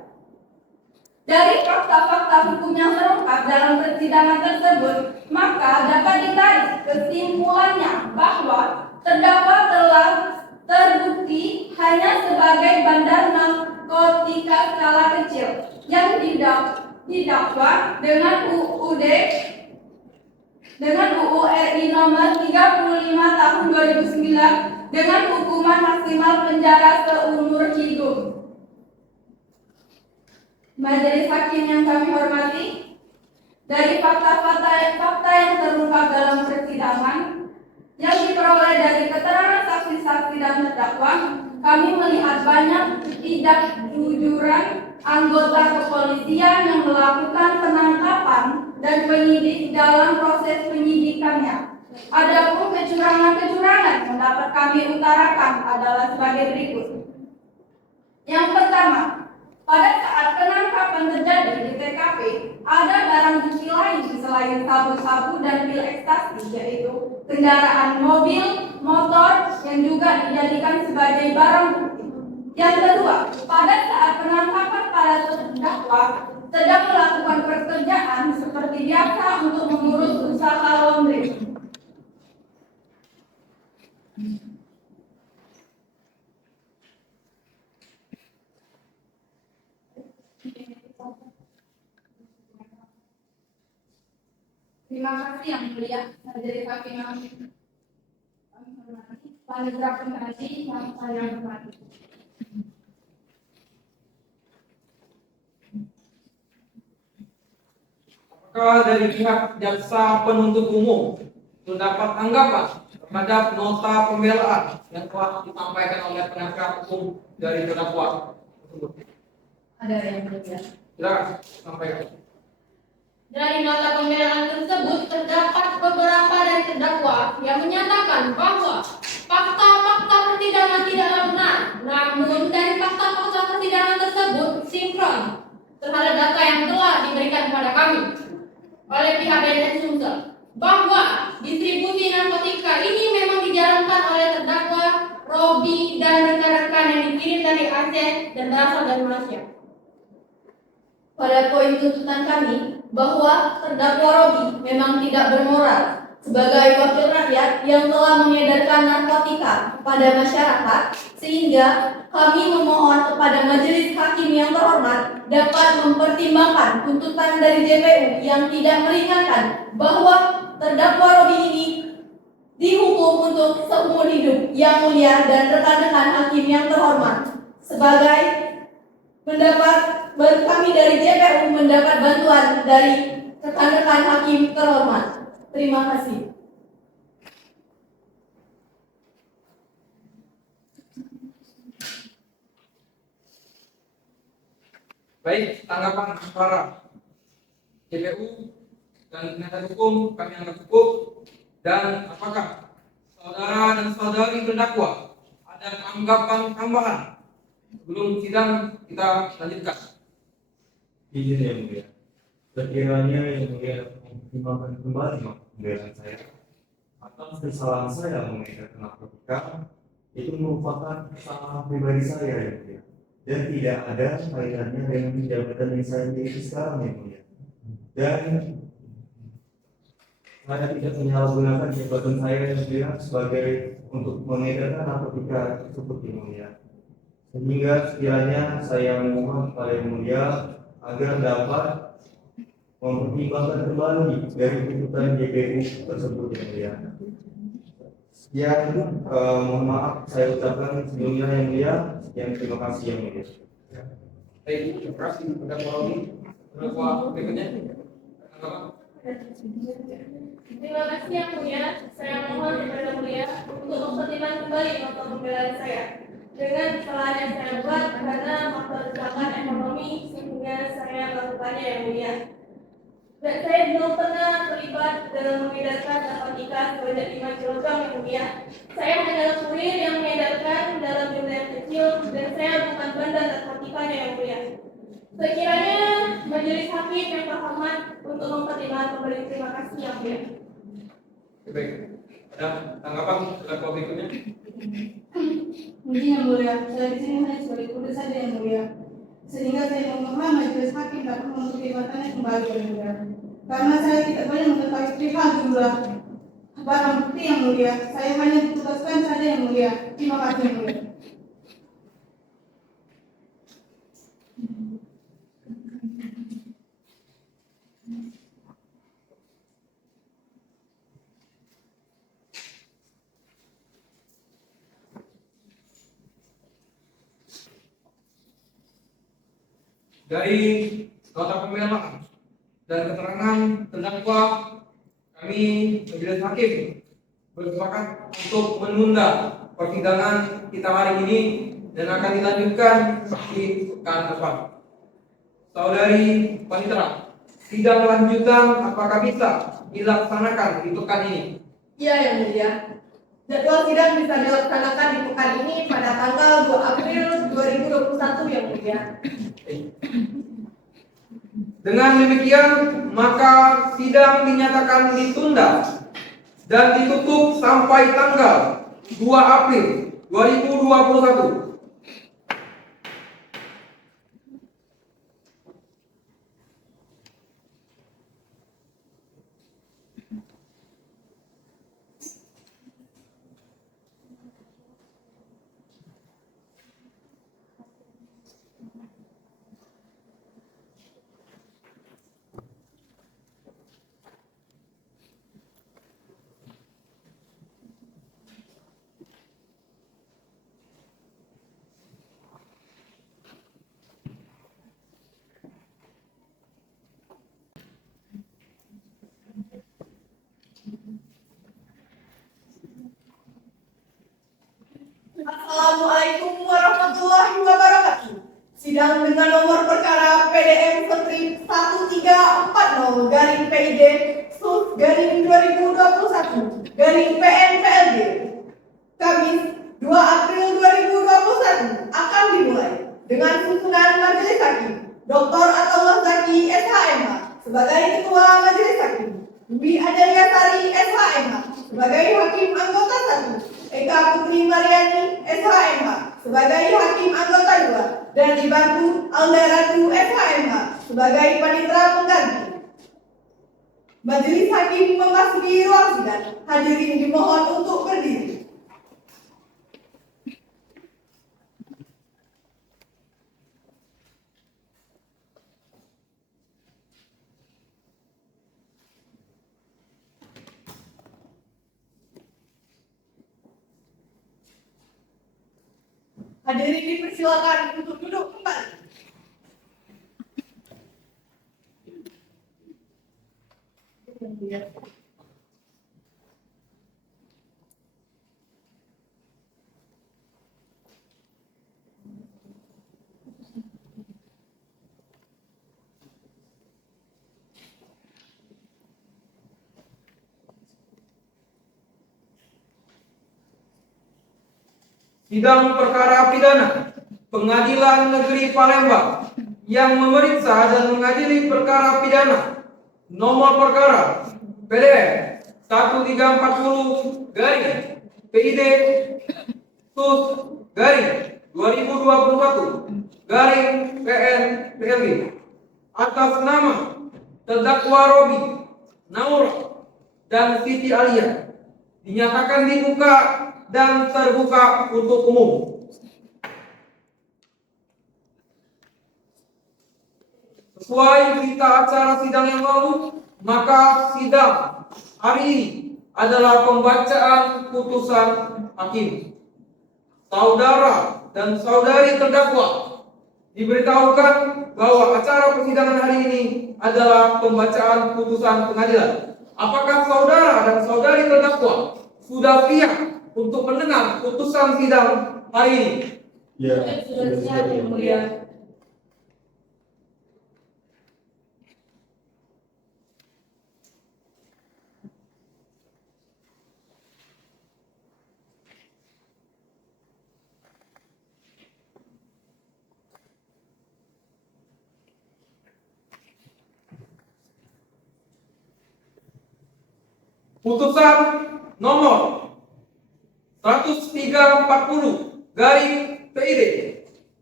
Dari fakta-fakta hukum yang terungkap dalam persidangan tersebut, maka dapat ditarik kesimpulannya bahwa terdakwa telah terbukti hanya sebagai bandar narkotika skala kecil yang didakwa dengan UU RI nomor 35 tahun 2009 dengan hukuman maksimal penjara seumur hidup. Majelis hakim yang kami hormati, dari fakta-fakta yang terungkap dalam persidangan yang diperoleh dari keterangan saksi-saksi dan terdakwa, kami melihat banyak ketidakjujuran anggota kepolisian yang melakukan penangkapan dan penyidik dalam proses penyidikannya. Adapun kecurangan-kecurangan yang dapat kami utarakan adalah sebagai berikut. Yang pertama, pada saat penangkapan terjadi di TKP, ada barang bukti lain selain sabu-sabu dan pil ekstasi, yaitu kendaraan mobil, motor yang juga dijadikan sebagai barang bukti. Yang kedua, pada saat penangkapan para terdakwa sedang melakukan pekerjaan seperti biasa untuk mengurus usaha laundry. Terima kasih yang mulia, Majelis Hakim yang kami hormati, panitia pengkaji yang saya hormati. Apakah dari pihak jaksa penuntut umum terdapat tanggapan terhadap nota pembelaan yang telah disampaikan oleh penasihat hukum dari terdakwa tersebut? Ada yang mulia. Silakan sampaikan. Dari nota pembelaan tersebut terdapat beberapa dari terdakwa yang menyatakan bahwa fakta-fakta persidangan tidaklah benar. Namun dari fakta-fakta persidangan tersebut sinkron terhadap data yang telah diberikan kepada kami oleh pihak BNN Sumsel, bahwa distribusi narkotika ini memang dijalankan oleh terdakwa Robi dan rekan-rekan yang dikirim dari Aceh dan berasal dari Malaysia. Pada poin tuntutan kami bahwa terdakwa Robi memang tidak bermoral sebagai wakil rakyat yang telah mengedarkan narkotika kepada masyarakat, sehingga kami memohon kepada majelis hakim yang terhormat dapat mempertimbangkan tuntutan dari JPU yang tidak meringankan bahwa terdakwa Robi ini dihukum untuk seumur hidup. Yang mulia dan rekan-rekan hakim yang terhormat, sebagai Kami dari JPU mendapat bantuan dari rekan-rekan hakim terhormat. Terima kasih. Baik, tanggapan para JPU dan penasihat hukum kami anggap cukup. Dan apakah saudara dan saudari terdakwa ada tanggapan tambahan sebelum sidang kita lanjutkan? Izin yang mulia. Sekiranya yang mulia mempertimbangkan kembali pembelaan saya atas kesalahan saya mengedarkan narkotika itu merupakan kesalahan pribadi saya yang mulia dan tidak ada kaitannya dengan jabatan yang saya miliki sekarang yang mulia. Dan saya tidak menyalahgunakan jabatan saya yang mulia sebagai untuk mengedarkan narkotika tersebut yang mulia. Sehingga sekiranya saya memohon kepada yang mulia agar dapat mempertimbangkan kembali dari tuntutan JPU tersebut yang mulia. Sekian, mohon maaf saya ucapkan sebelumnya yang mulia. Sekian, terima kasih yang mulia. Baik, terima kasih kepada Romi. Terdakwa berikutnya. Tanggapan? Terima kasih yang mulia. Saya mohon kepada mulia untuk mempertimbangkan kembali nota pembelaan saya dengan kesalahan yang saya buat karena faktor kecelakaan ekonomi sehingga saya melakukannya yang mulia. Dan saya belum pernah terlibat dalam mengedarkan narkotika sebanyak 5 kg yang mulia. Saya adalah kurir yang mengedarkan dalam jumlah yang kecil dan saya bukan bandar narkotikanya yang mulia. Sekiranya majelis hakim yang terhormat untuk mempertimbangkan kembali. Terima kasih yang mulia. Baik, ada tanggapan terdakwa berikutnya? Mungkin yang mulia, saya di sini hanya sebagai kurir saja yang mulia. Sehingga saya memohon majelis hakim dapat mempertimbangkannya kembali yang mulia. Karena saya tidak banyak mengetahui perihal jumlah barang bukti yang mulia, saya hanya ditugaskan saja yang mulia. Terima kasih yang mulia. Dari nota pembelaan dan keterangan terdakwa, kami majelis hakim bersepakat untuk menunda persidangan kita hari ini dan akan dilanjutkan di pekan depan. Saudari Panitera, sidang lanjutan apakah bisa dilaksanakan di pekan ini? Iya yang mulia. Jadwal sidang bisa dilaksanakan di pekan ini pada tanggal 2 April 2021 yang mulia. Dengan demikian, maka sidang dinyatakan ditunda dan ditutup sampai tanggal 2 April 2021. Assalamualaikum warahmatullahi wabarakatuh. Sidang dengan nomor perkara PDM Strip 1340 garing PID Sub garing 2021 garing PNPLD Kamis 2 April 2021 akan dimulai dengan susunan majelis hakim Dr. Atullah Zaki SHMH sebagai ketua majelis hakim, Dwi Adelia Sari SHMH sebagai hakim anggota 1, Eka Putri Mariani SHMH sebagai hakim anggota 2 dan dibantu Aldaratu SHMH sebagai panitera pengganti. Majelis hakim memasuki ruang sidang. Hadirin dimohon untuk berdiri. Hadirin dipersilakan untuk duduk kembali. Sidang perkara pidana Pengadilan Negeri Palembang yang memeriksa dan mengadili perkara pidana nomor perkara PDF 1340 garing PID sus garing 2021 garing PN PLG atas nama terdakwa Robi, Naura, dan Siti Alia dinyatakan dibuka dan terbuka untuk umum. Sesuai berita acara sidang yang lalu, maka sidang hari ini adalah pembacaan putusan hakim. Saudara dan saudari terdakwa diberitahukan bahwa acara persidangan hari ini adalah pembacaan putusan pengadilan. Apakah saudara dan saudari terdakwa sudah siap untuk mendengar putusan sidang hari ini? Ya, Sudah siap, Yang Mulia. Putusan nomor 1340 garing PID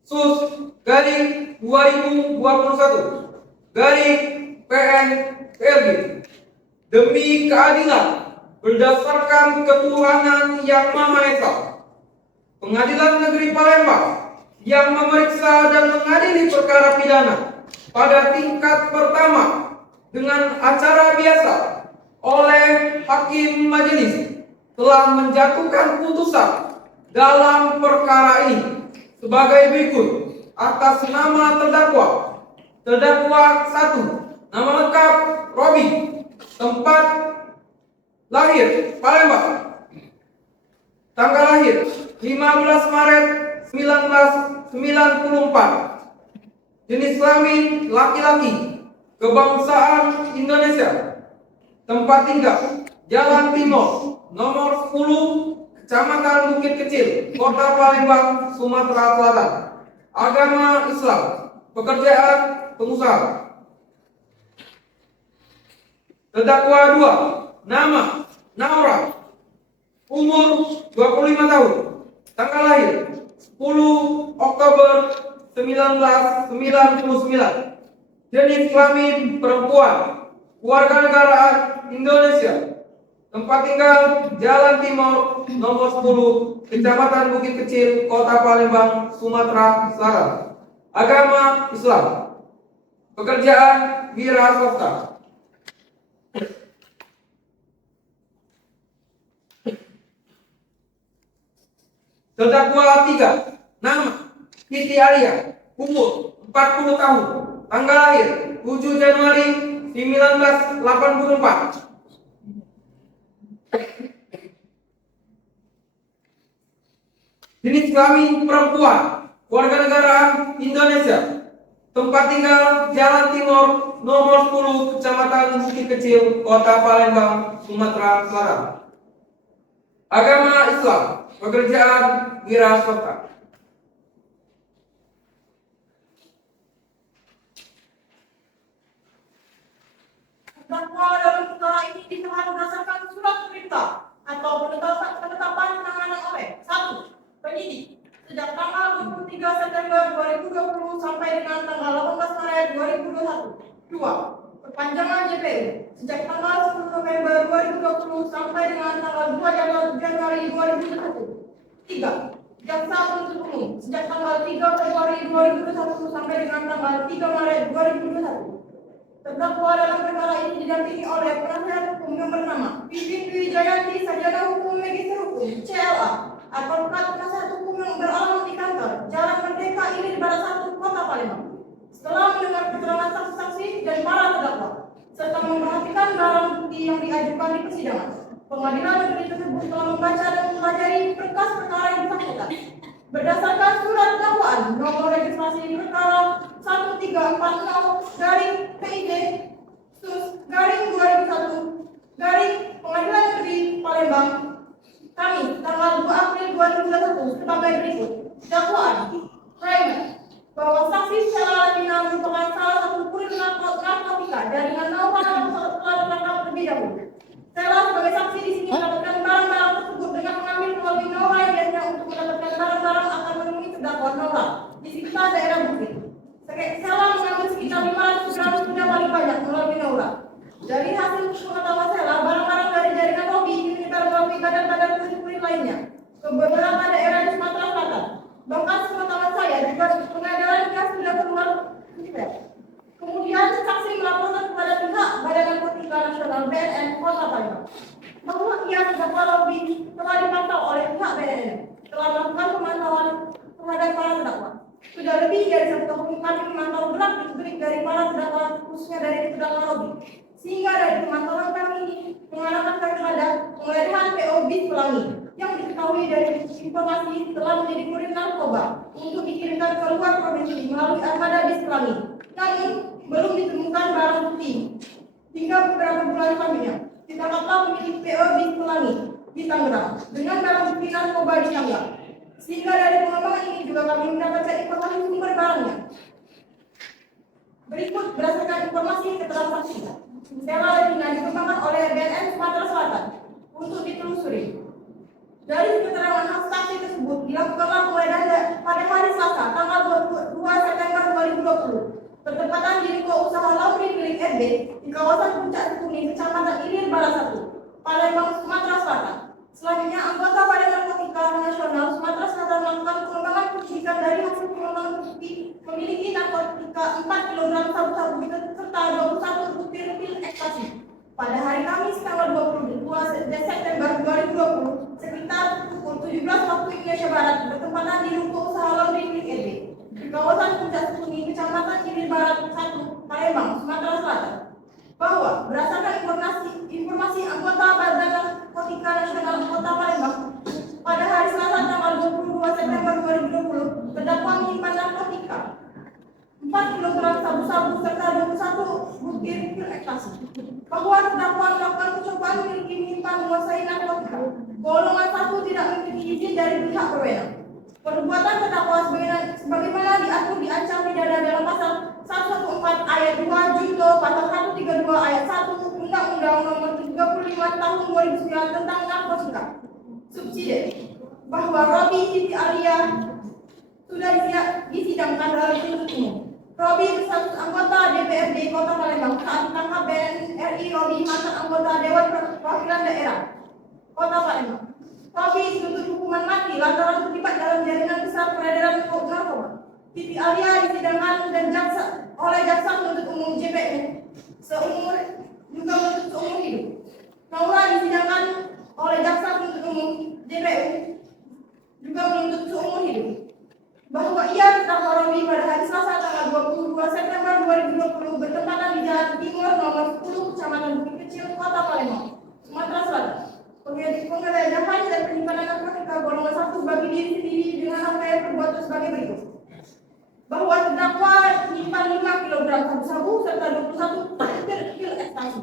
sus garing 2021 garing PN PLG demi keadilan berdasarkan ketuhanan yang Maha Esa. Pengadilan Negeri Palembang yang memeriksa dan mengadili perkara pidana pada tingkat pertama dengan acara biasa oleh hakim majelis telah menjatuhkan putusan dalam perkara ini sebagai berikut atas nama terdakwa 1, nama lengkap Robi, tempat lahir Palembang, tanggal lahir 15 Maret 1994, jenis kelamin laki-laki, kebangsaan Indonesia, tempat tinggal Jalan Timur nomor 10 Kecamatan Bukit Kecil, Kota Palembang, Sumatera Selatan. Agama Islam, pekerjaan pengusaha. Terdakwa 2, nama Naura, umur 25 tahun, tanggal lahir 10 Oktober 1999, jenis kelamin perempuan, warganegaraan Indonesia, tempat tinggal Jalan Timur nomor 10 Kecamatan Bukit Kecil, Kota Palembang, Sumatera Selatan. Agama Islam, pekerjaan wira swasta. Terdakwa 3, nama Siti Alia, umur 40 tahun, tanggal lahir 7 Januari 1984. Jenis kelamin perempuan, warganegaraan Indonesia, tempat tinggal Jalan Timur nomor 10 Kecamatan Bukit Kecil, Kota Palembang, Sumatera Selatan. Agama Islam, pekerjaan wira swasta. Terdakwa dalam perkara ini ditahan berdasarkan surat perintah atau penetapan penanganan oleh 1. Penyidik sejak tanggal 23 September 2020 sampai dengan tanggal 18 Maret 2021. 2. Perpanjangan JPU sejak tanggal 10 November 2020 sampai dengan tanggal 2 Januari 2021. 3. Jaksa penuntut umum sejak tanggal 3 Februari 2021 sampai dengan tanggal 3 Maret 2021. Terdakwa dalam perkara ini didampingi oleh penasihat hukum yang bernama Pipin Dwi Jayanti, sarjana hukum magister hukum CLA, advokat penasihat hukum yang beralamat di kantor Jalan Merdeka ini di Barat 1, Kota Palembang. Setelah mendengar keterangan saksi-saksi dan para terdakwa serta memperhatikan barang yang diajukan di persidangan. Pengadilan negeri tersebut telah membaca dan mempelajari berkas perkara yang bersangkutan. Berdasarkan surat dakwaan nomor registrasi perkara 1346/PID /2001 Pengadilan Negeri Palembang Kamis tanggal 2 April 2021 sebagai berikut. Dakwaan Primer bahwa saksi Stella Latina merupakan salah satu kurir narkotika jaringan Naura yang telah ditangkap terlebih dahulu. Stella sebagai saksi di sini mendapatkan barang-barang tersebut dengan mengambil melalui Naura yang biasanya untuk mendapatkan barang-barang akan menemui terdakwa Naura di sekitar daerah Bukit. Stella mengambil sekitar 500 gram sudah paling banyak melalui Naura. Dari hasil pengetahuan Stella, barang-barang dari jaringan Robi menyebar melalui badan-badan kurir lainnya ke beberapa daerah di Sumatera Selatan. Bahkan pengetahuan saya juga pengedaran gas sudah keluar. Kemudian saksi melaporkan kepada pihak Badan Narkotika Nasional BNN Kota Palembang bahwa ia terdakwa Robi telah dipantau oleh pihak BNN, telah melakukan pemantauan terhadap para terdakwa. Sudah lebih dari 1 tahun kami memantau gerak-gerik dari para terdakwa, khususnya dari terdakwa Robi. Sehingga dari pemantauan kami ini mengarahkan kepada penggeledahan PO Bis Pelangi yang diketahui dari informasi telah menjadi kurir narkoba untuk dikirimkan ke luar provinsi melalui armada Bis Pelangi. Namun belum ditemukan barang bukti. Hingga beberapa bulan selanjutnya ditangkaplah pemilik PO Bis Pelangi di Tangerang dengan barang bukti narkoba di Tangerang. Sehingga dari pengembangan ini juga kami mendapatkan informasi sumber barangnya. Berikut berdasarkan informasi keterangan saksi. Stella Latina dikembangkan oleh BNN Sumatera Selatan untuk ditelusuri. Dari keterangan saksi tersebut dilakukanlah penggeledahan pada hari Selasa tanggal 2 September 2020 bertepatan di Ruko Usaha Laundry milik RB di kawasan Puncak Kuning, Kecamatan Ilir Barat 1, Palembang, Sumatera Selatan. Selanjutnya, anggota Badan Narkotika Nasional Sumatera Selatan melakukan pengembangan penyidikan dari hasil pengembangan bukti memiliki narkotika 4 kg sabu-sabu serta 21 butir pil ekstasi. Pada hari Kamis tanggal 22 September 2020 sekitar pukul 17 waktu Indonesia Barat bertempatan di Ruko Usaha Laundry milik RB di kawasan Puncak Kuning, Kecamatan Ilir Barat 1, Palembang, Sumatera Selatan, bahwa berdasarkan informasi anggota Badan Narkotika Nasional Kota Palembang pada hari Selasa tanggal 22 September 2020 terdakwa menyimpan narkotika 4 kg sabu-sabu serta 21 butir pil ekstasi. Bahwa terdakwa melakukan percobaan menyimpan menguasai narkotika golongan 1 tidak memiliki izin dari pihak berwenang. Perbuatan terdakwa sebagaimana diatur diancam pidana dalam pasal 114 ayat 2 Junto pasal 132 ayat 1 Undang-Undang Nomor 35 Tahun 2009 tentang narkotika. Subsidi bahwa Robi Siti Alia sudah disidangkan dalam penuntut umum. Robi berstatus anggota DPRD Kota Palembang saat ditangkap BNRI. Robi mantan anggota Dewan Perwakilan Daerah Kota Palembang. Robi dituntut hukuman mati lantaran terlibat dalam jaringan besar peredaran narkoba. Siti Alia disidangkan dan oleh jaksa penuntut umum JPU seumur hidup. Naura disidangkan oleh jaksa penuntut umum JPU juga menuntut seumur hidup. Bahwa ia terdakwa Robi pada hari Selasa tanggal 22 September 2020 bertempatan di Jalan Timur nomor 10 Kecamatan Bukit Kecil Kota Palembang, Sumatera Selatan. Penggeledahan dan penyimpanan narkotika golongan 1 bagi diri sendiri dengan rangkaian perbuatan sebagai berikut. Bahwa terdakwa menyimpan 5 kg sabu-sabu serta 21 butir pil ekstasi.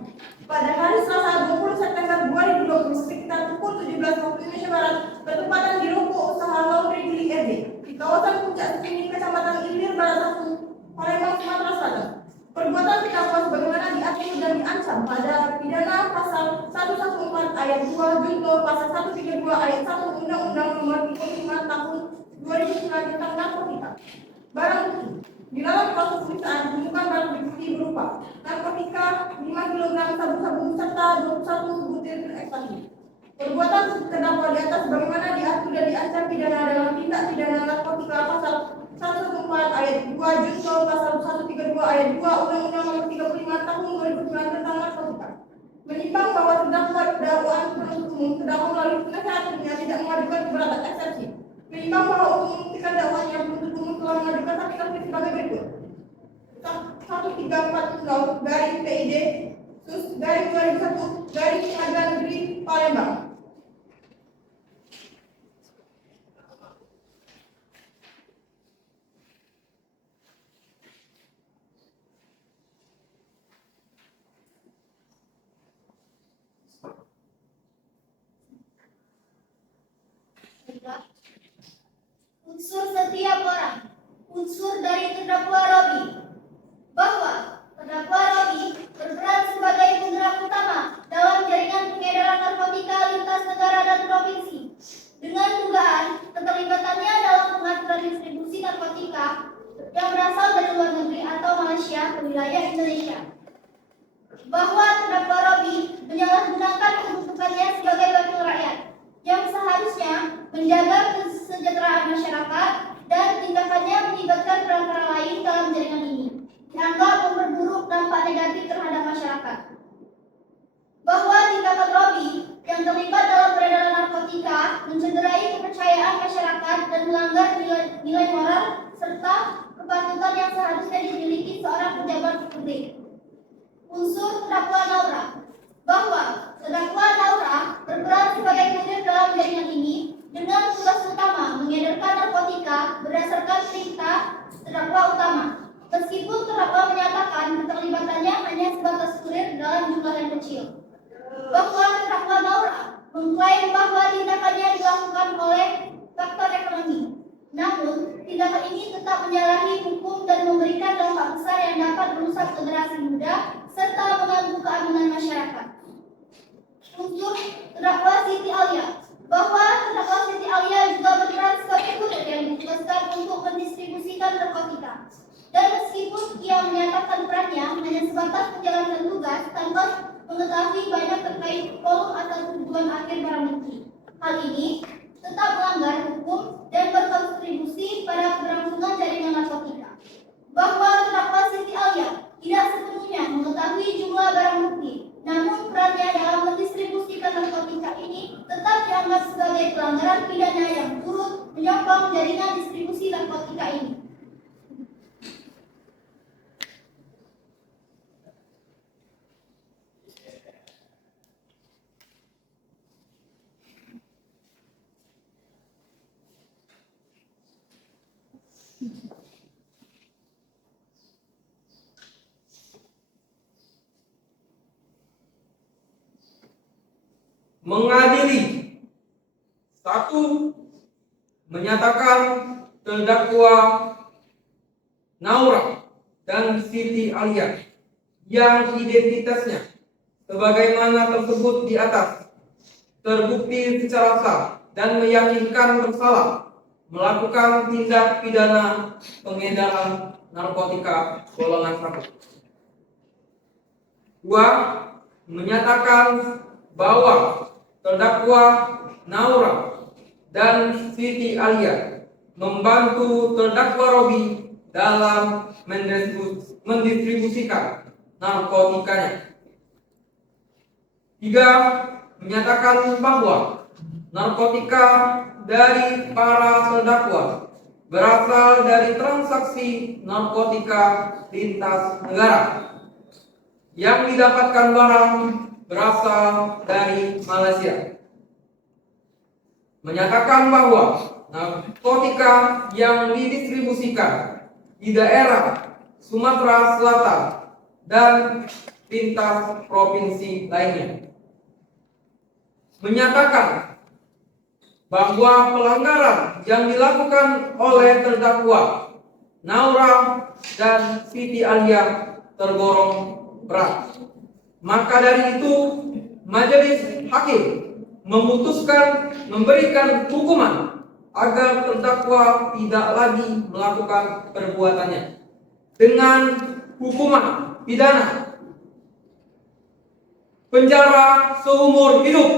Pada hari Selasa 20 September 2020 sekitar pukul 17 waktu Indonesia Barat bertempatan di Ruko Usaha Laundry milik RB di kawasan Puncak Kuning, Kecamatan Ilir Barat 1, Palembang, Sumatera Selatan. Perbuatan terdakwa sebagaimana diatur dan diancam pada pidana pasal 114 ayat 2 Junto pasal 132 ayat 1 Undang-Undang Nomor 35 Tahun 2009 tentang narkotika. Barang bukti di dalam proses pemeriksaan ditemukan barang bukti berupa narkotika 5 kg sabu-sabu serta 21 butir pil ekstasi. Perbuatan terdakwa di atas bagaimana diatur dan diancam pidana dalam tindak pidana narkotika pasal 114 ayat 2 Junto pasal 132 ayat 2 Undang-Undang Nomor 35 Tahun 2009 tentang narkotika. Menimbang bahwa terdakwa dakwaan penuntut umum terdakwa melalui penasehat hukumnya tidak mengajukan keberatan eksepsi. Menimbang bahwa untuk membuktikan dakwaannya penuntut umum telah mengajukan saksi sebagai berikut. 1340 garing PID /2001 setiap orang, unsur dari terdakwa Robi, bahwa terdakwa Robi berperan sebagai penggerak utama dalam jaringan pengedaran narkotika lintas negara dan provinsi, dengan dugaan keterlibatannya dalam pengaturan distribusi narkotika yang berasal dari luar negeri atau Malaysia ke wilayah Indonesia. Bahwa terdakwa Robi menyalahgunakan kedudukannya sebagai wakil rakyat yang seharusnya menjaga kesejahteraan masyarakat dan tindakannya melibatkan perantara lain dalam jaringan ini dianggap memperburuk dampak negatif terhadap masyarakat. Bahwa tindakan Robi yang terlibat dalam peredaran narkotika mencederai kepercayaan masyarakat dan melanggar nilai moral serta kepatutan yang seharusnya dimiliki seorang pejabat publik. Unsur terdakwa Naura, bahwa terdakwa Naura berperan sebagai kurir dalam jaringan ini dengan tugas utama mengedarkan narkotika berdasarkan perintah terdakwa utama. Meskipun terdakwa menyatakan keterlibatannya hanya sebatas kurir dalam jumlah yang kecil. Bahwa terdakwa Naura mengklaim bahwa tindakannya dilakukan oleh faktor ekonomi. Namun, tindakan ini tetap menyalahi hukum dan memberikan dampak besar yang dapat merusak generasi muda serta mengganggu keamanan masyarakat. Unsur terdakwa Siti Alia, bahwa terdakwa Siti Alia juga berperan sebagai kurir yang ditugaskan untuk mendistribusikan narkotika. Dan meskipun ia menyatakan perannya hanya sebatas menjalankan tugas tanpa mengetahui banyak terkait volume atau tujuan akhir barang bukti. Hal ini tetap melanggar hukum dan berkontribusi pada keberlangsungan jaringan narkotika. Bahwa terdakwa Siti Alia tidak sepenuhnya mengetahui jumlah barang bukti, namun perannya dalam mendistribusikan narkotika ini tetap dianggap sebagai pelanggaran pidana yang turut menyokong jaringan distribusi narkotika ini. Mengadili. 1. Menyatakan terdakwa Naura dan Siti Alia yang identitasnya sebagaimana tersebut di atas terbukti secara sah dan meyakinkan bersalah melakukan tindak pidana pengedaran narkotika golongan 1. 2. Menyatakan bahwa terdakwa Naura dan Siti Alia membantu terdakwa Robi dalam mendistribusikan narkotikanya. 3. Menyatakan bahwa narkotika dari para terdakwa berasal dari transaksi narkotika lintas negara yang didapatkan barang berasal dari Malaysia. Menyatakan bahwa narkotika yang didistribusikan di daerah Sumatera Selatan dan lintas provinsi lainnya. Menyatakan bahwa pelanggaran yang dilakukan oleh terdakwa Naura dan Siti Alia tergolong berat. Maka dari itu, majelis hakim memutuskan memberikan hukuman agar terdakwa tidak lagi melakukan perbuatannya dengan hukuman pidana penjara seumur hidup.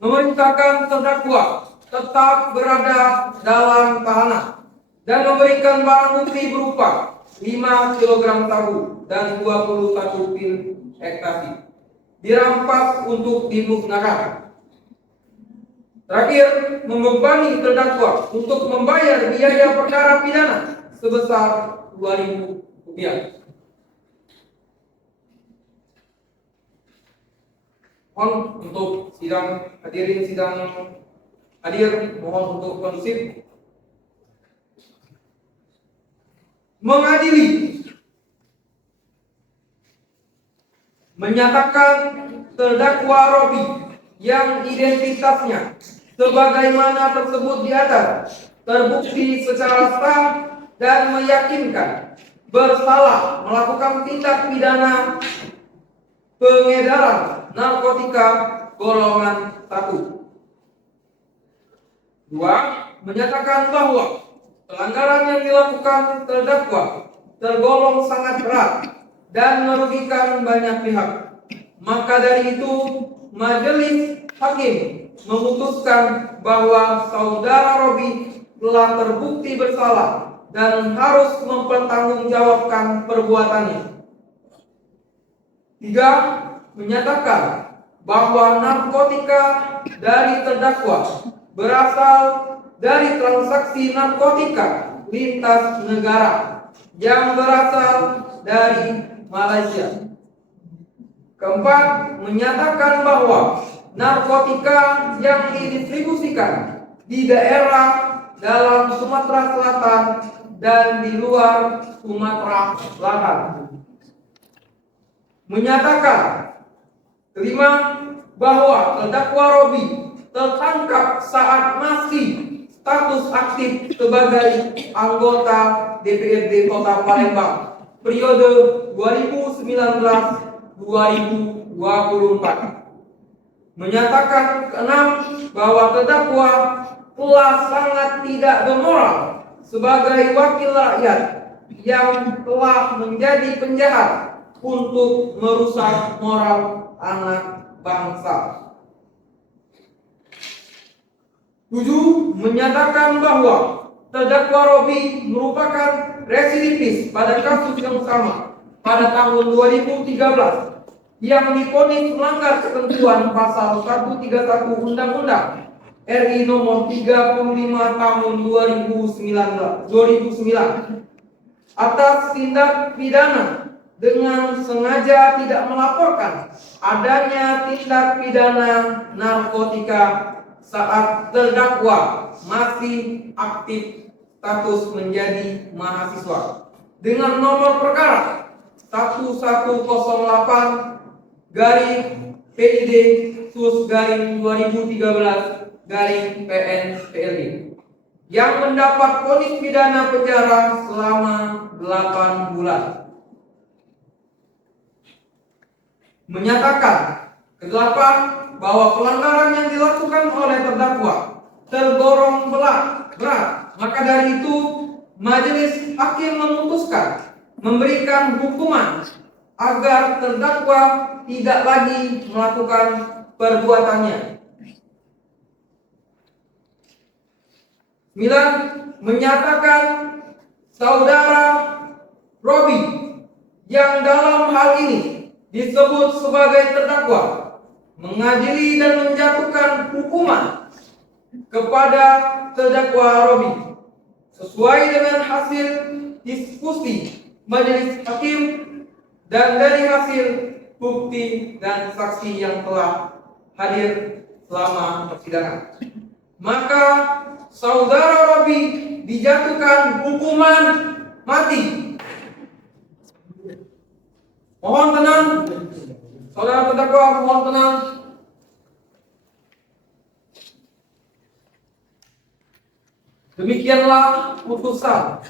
Memerintahkan terdakwa tetap berada dalam tahanan dan memberikan barang bukti berupa 5 kg sabu dan 21 pil ekstasi dirampas untuk dimusnahkan. Terakhir, membebani terdakwa untuk membayar biaya perkara pidana sebesar Rp2.000. Mohon untuk sidang hadirin sidang hadir, mohon untuk kondusif. Mengadili. Menyatakan terdakwa Robi yang identitasnya sebagaimana tersebut di atas, terbukti secara sah dan meyakinkan bersalah melakukan tindak pidana pengedaran narkotika golongan 1. 2. Menyatakan bahwa pelanggaran yang dilakukan terdakwa tergolong sangat berat dan merugikan banyak pihak. Maka dari itu, majelis hakim memutuskan bahwa saudara Robi telah terbukti bersalah dan harus mempertanggungjawabkan perbuatannya. 3. Menyatakan bahwa narkotika dari terdakwa berasal dari transaksi narkotika lintas negara yang berasal dari Malaysia. 4. Menyatakan bahwa narkotika yang didistribusikan di daerah dalam Sumatera Selatan dan di luar Sumatera Selatan. Menyatakan 5. Bahwa terdakwa Robi tertangkap saat masih status aktif sebagai anggota DPRD Kota Palembang periode 2019-2024. Menyatakan 6. Bahwa terdakwa telah sangat tidak bermoral sebagai wakil rakyat yang telah menjadi penjahat untuk merusak moral anak bangsa. 7. Menyatakan bahwa terdakwa Robi merupakan residivis pada kasus yang sama pada tahun 2013 yang divonis melanggar ketentuan pasal 131 Undang-Undang RI nomor 35 tahun 2009 atas tindak pidana dengan sengaja tidak melaporkan adanya tindak pidana narkotika saat terdakwa masih aktif status menjadi mahasiswa dengan nomor perkara 1108 garing PID sus garing 2013 garing PN PLD yang mendapat vonis pidana penjara selama 8 bulan. Menyatakan ke-8 bahwa pelanggaran yang dilakukan oleh terdakwa tergolong berat. Maka dari itu, majelis hakim memutuskan memberikan hukuman agar terdakwa tidak lagi melakukan perbuatannya. 9. Menyatakan saudara Robi yang dalam hal ini disebut sebagai terdakwa mengadili dan menjatuhkan hukuman kepada terdakwa Robi sesuai dengan hasil diskusi majelis hakim dan dari hasil bukti dan saksi yang telah hadir selama persidangan. Maka saudara Robi dijatuhkan hukuman mati. Mohon tenang, saudara terdakwa, mohon tenang. Demikianlah putusan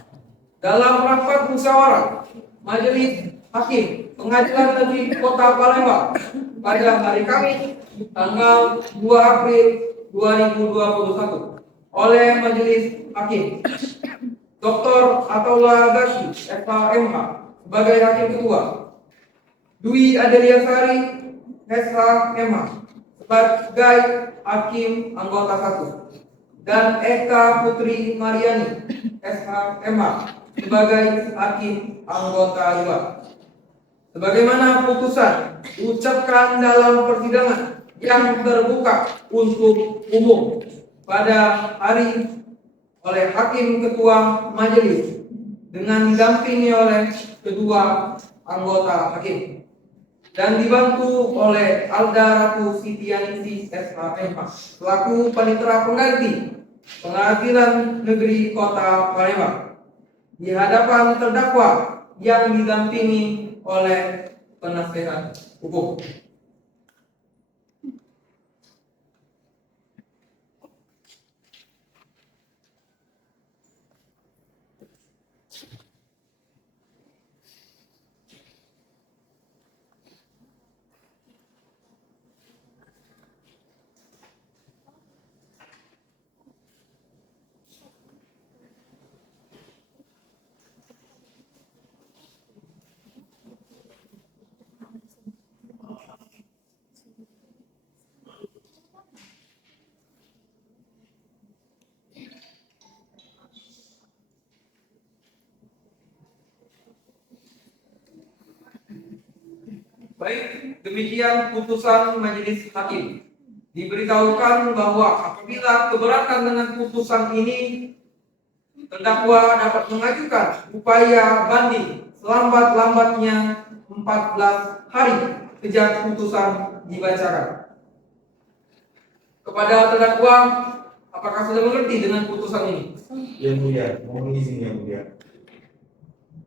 dalam rapat musyawarah majelis hakim Pengadilan Negeri Kota Palembang pada hari Kamis tanggal 2 April 2021 oleh majelis hakim Dr. Ataullah Gashi FH.MH sebagai hakim ketua, Dwi Adelia Sari SH.MH sebagai hakim anggota 1 dan Eka Putri Mariani SH.MH sebagai hakim anggota 2. Sebagaimana putusan diucapkan dalam persidangan yang terbuka untuk umum pada hari oleh hakim ketua majelis dengan didampingi oleh kedua anggota hakim dan dibantu oleh Alda Ratu Sitianingsih SH.MH selaku panitera pengganti Pengadilan Negeri Kota Palembang di hadapan terdakwa yang didampingi oleh penasehat hukum. Baik, demikian putusan majelis hakim. Diberitahukan bahwa apabila keberatan dengan putusan ini, terdakwa dapat mengajukan upaya banding selambat-lambatnya 14 hari sejak putusan dibacakan. Kepada terdakwa, apakah sudah mengerti dengan putusan ini? Yang mulia, mohon izin yang mulia.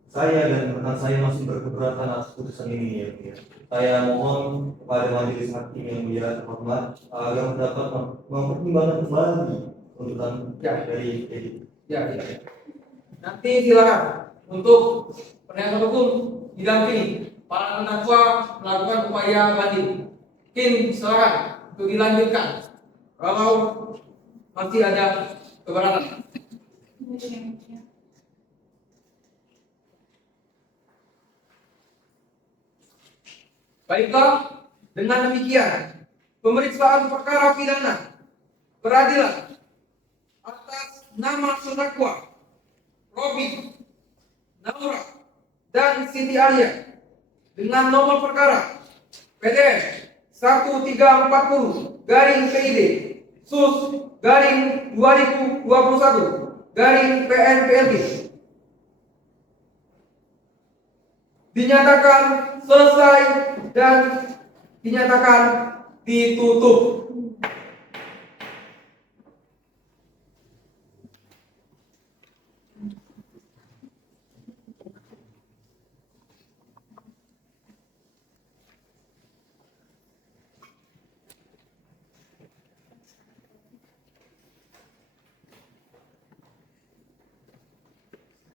Saya dan rekan saya masih berkeberatan atas putusan ini yang mulia. Saya mohon kepada majelis hakim yang mulia terhormat agar dapat mempertimbangkan kembali tuntutan dari Edi. Ya. Nanti silakan untuk penasihat hukum didampingi para terdakwa melakukan upaya banding. Mungkin silakan untuk dilanjutkan kalau masih ada keberatan. Baiklah, dengan demikian pemeriksaan perkara pidana peradilan atas nama terdakwa Robi, Naura, dan Siti Alia dengan nomor perkara PDF 1340 garing PID sus garing 2021 garing PNPLB dinyatakan selesai dan dinyatakan ditutup.